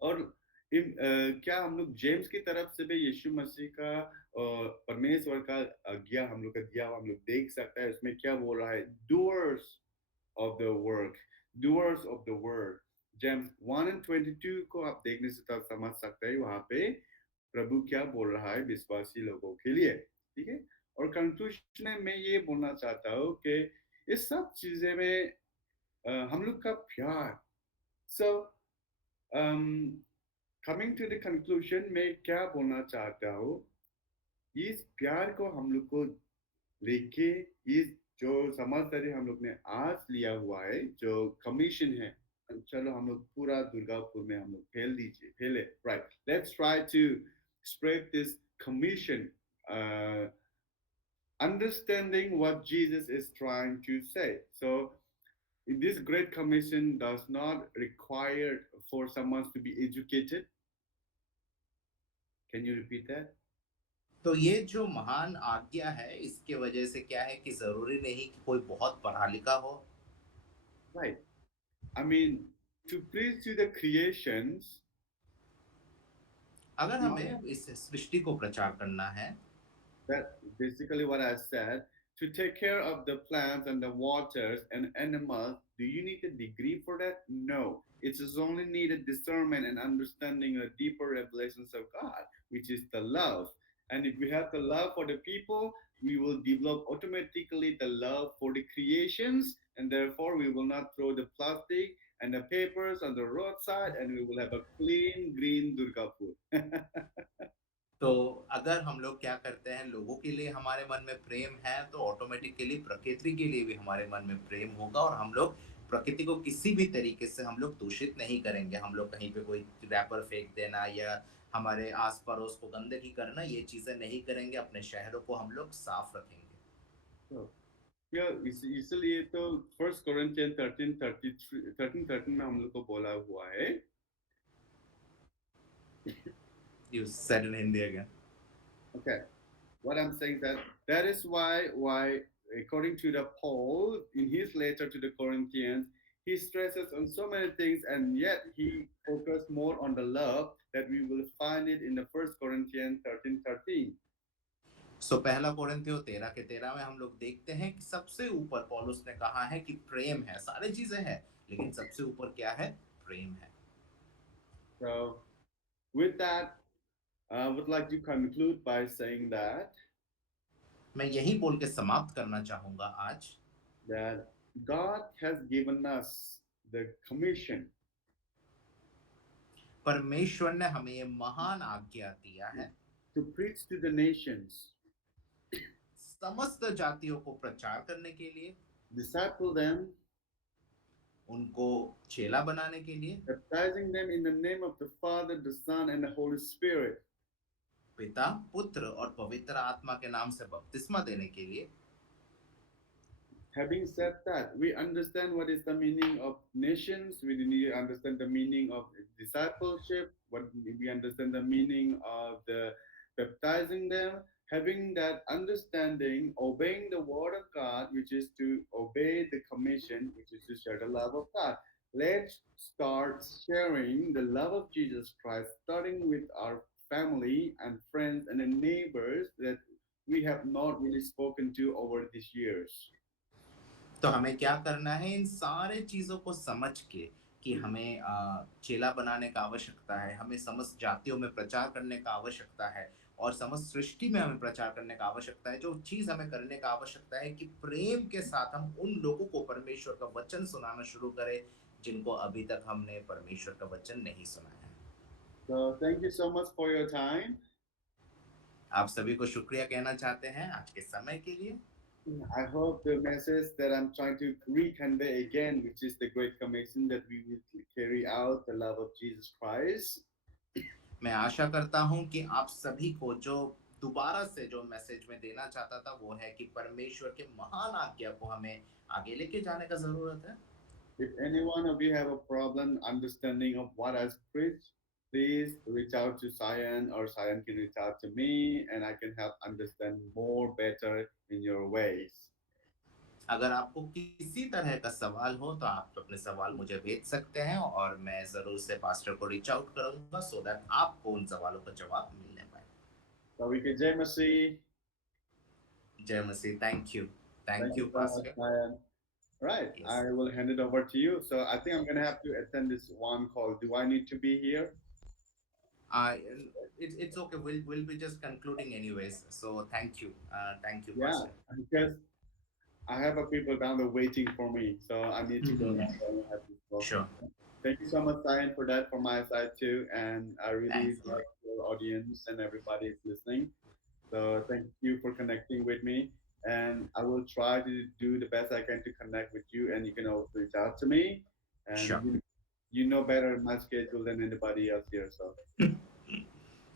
और क्या हम लोग जेम्स की तरफ से भी यीशु मसीह का परमेश्वर का आज्ञा हम लोग का दिया हम लोग देख सकता है, उसमें क्या बोल रहा है? Doers of the work, doers of the word. James 1:22 को आप देखने से तब समझ सकते हैं वहां पे प्रभु क्या बोल रहा है विश्वासी लोगों के लिए, ठीक है? और कंक्लूजन में मैं ये बोलना चाहता हूँ कि इस सब चीजें में हम लोग का प्यार, so coming to the conclusion, मैं क्या बोलना चाहता हूँ, इस प्यार को हम लोग को लेके, इस जो समझदारी हम लोग ने आज लिया हुआ है, जो कमीशन है, चलो हम लोग पूरा दुर्गापुर में हम लोग फैले, right? Let's try to spread this commission, understanding what Jesus is trying to say. So this great commission does not require for someone to be educated. Can you repeat that? तो ये जो महान आज्ञा है, इसके वजह से क्या है कि जरूरी नहीं कि कोई बहुत पढ़ा लिखा हो. Right. I mean, to preach to the creations, अगर हमें इस सृष्टि को प्रचार करना है, that basically what I said, to take care of the plants and the waters and animals, do you need a degree for that? No. It is only needed discernment and understanding the deeper revelations of God, which is the love. And if we have the love for the people, we will develop automatically the love for the creations, and therefore we will not throw the plastic and the papers on the roadside, and we will have a clean, green Durgapur. तो अगर हम लोग क्या करते हैं, लोगों के लिए हमारे मन में प्रेम है, तो ऑटोमेटिकली प्रकृति के लिए भी हमारे मन में प्रेम होगा, और हम लोग प्रकृति को किसी भी तरीके से हम लोग दूषित नहीं करेंगे. हम लोग कहीं पे कोई रैपर फेंक देना या हमारे आस पड़ोस को गंदगी करना, ये चीजें नहीं करेंगे. अपने शहरों को हम लोग साफ रखेंगे. इसलिए तो 1 Corinthians 13:13 में हम लोग को बोला हुआ है. You said in Hindi again. Okay, what I'm saying that is why according to the Paul in his letter to the Corinthians, he stresses on so many things, and yet he focused more on the love that we will find it in the 1 Corinthians 13:13. सो पहला कोरिन्थियों 13 में हम लोग देखते हैं कि सबसे ऊपर पौलुस ने कहा है कि प्रेम है. सारी चीजें हैं, लेकिन सबसे ऊपर क्या है? प्रेम है. So with that, I would like to conclude by saying that मैं यही बोल के समाप्त करना चाहूंगा आज, that God has given us the commission परमेश्वर ने हमें ये महान आज्ञा दिया है to preach to the nations, समस्त जातियों को प्रचार करने के लिए, disciple them, उनको चेला बनाने के लिए, baptizing them in the name of the Father, the Son, and the Holy Spirit. पिता, पुत्र और पवित्र आत्मा के नाम से बपतिस्मा देने के लिए. Having said that, we understand what is the meaning of nations. We need to understand the meaning of discipleship. We understand the meaning of the baptizing them. Having that understanding, obeying the word of God, which is to obey the commission, which is to share the love of God. Let's start sharing the love of Jesus Christ, starting with our family and friends and the neighbors that we have not really spoken to over these years. तो हमें क्या करना है, इन सारे चीजों को समझ के कि हमें चेला बनाने का आवश्यकता है, हमें समस्त जातियों में प्रचार करने का आवश्यकता है, और समस्त सृष्टि में हमें प्रचार करने का आवश्यकता है. जो चीज हमें करने का आवश्यकता है कि प्रेम के साथ हम उन लोगों को परमेश्वर का वचन सुनाना शुरू करें जिनको अभी तक हमने परमेश्वर का वचन नहीं सुनाया है. So thank you so much for your time. आप सभी को शुक्रिया कहना चाहते हैं आज के समय के लिए. I hope the message that I'm trying to reconvey again, which is the Great Commission, that we will carry out the love of Jesus Christ. मैं आशा करता हूं कि आप सभी को जो दोबारा से जो मैसेज में देना चाहता था वो है कि परमेश्वर के महान आज्ञा को हमें आगे लेके जाने का जरूरत है. If any one of you have a problem understanding of what I preached, please reach out to Cyan, or Cyan can reach out to me, and I can help understand more better in your ways. अगर आपको किसी तरह का सवाल हो तो आप अपने सवाल मुझे भेज सकते हैं, और मैं जरूर से पास्टर को रीच आउट करूंगा सो दैट आपको उन सवालों का जवाब मिलने पाए. So we can Jai Masih. जय मसीह. Thank you pastor. Cyan. Right, Yes. I will hand it over to you. So I think I'm going to have to attend this one call. Do I need to be here? It's okay. We'll be just concluding anyways. So thank you, Yeah, pastor. because I have a people down there waiting for me, so I need to go Mhm. now. So I have to go. Sure. Thank you so much, Ryan, for that from my side too. And I really Thanks a lot. love your audience and everybody is listening. So thank you for connecting with me. And I will try to do the best I can to connect with you. And you can always reach out to me. And Sure. you know better my schedule than anybody else here. So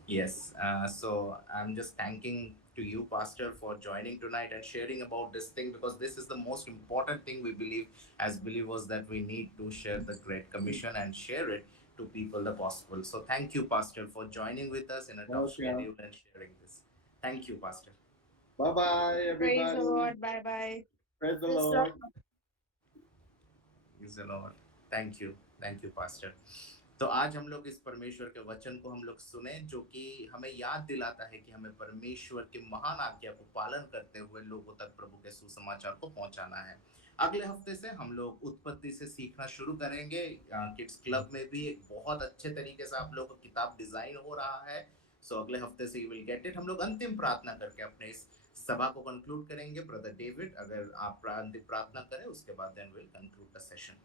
Yes. So I'm just thanking to you, Pastor, for joining tonight and sharing about this thing, because this is the most important thing we believe as believers, that we need to share the Great Commission and share it to people the gospel. So thank you, Pastor, for joining with us in a tough welcome. schedule and sharing this. Thank you, Pastor. Bye bye, Praise the everybody. Lord. Bye bye. Praise the Praise Lord. Lord. Praise the Lord. Thank you pastor. तो आज हम लोग इस परमेश्वर के वचन को हम लोग सुने, जो कि हमें याद दिलाता है कि हमें परमेश्वर की महान आज्ञा को पालन करते हुए लोगों तक प्रभु के सुसमाचार को पहुंचाना है। अगले हफ्ते से हम लोग उत्पत्ति से सीखना शुरू करेंगे। किड्स क्लब में भी एक बहुत अच्छे तरीके से आप लोगों को किताब डिजाइन हो रहा है। सो अगले हफ्ते से यू विल गेट इट। हम लोग अंतिम प्रार्थना करके अपने इस सभा को कंक्लूड करेंगे। ब्रदर डेविड, अगर आप अंतिम प्रार्थना करें, उसके बाद then will conclude the session.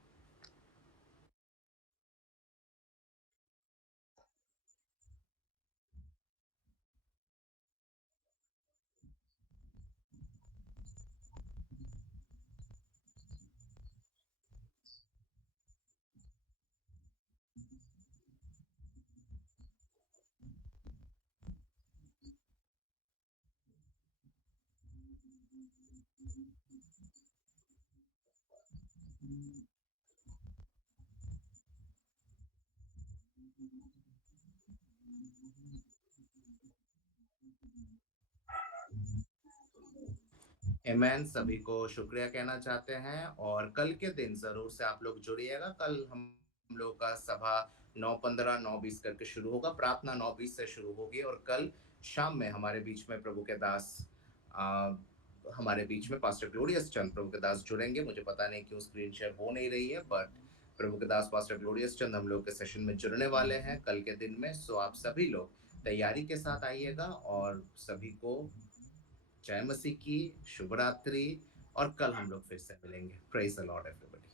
Amen. सभी को शुक्रिया कहना चाहते हैं, और कल के दिन जरूर से आप लोग जुड़िएगा। कल हम लोग का सभा 9:15 9:20 करके शुरू होगा। प्रार्थना 9:20 से शुरू होगी, और कल शाम में हमारे बीच में प्रभु के दास आ, हमारे बीच में पास्टर ग्लोरियस चंद प्रभु के दास जुड़ेंगे। मुझे पता नहीं क्यों स्क्रीन शेयर हो नहीं रही है, बट प्रभु के दास पास्टर ग्लोरियस चंद हम लोग के सेशन में जुड़ने वाले हैं कल के दिन में। सो आप सभी लोग तैयारी के साथ आइएगा, और सभी को जय मसीह की शुभ रात्रि, और कल हम लोग फिर से मिलेंगे। Praise the Lord everybody.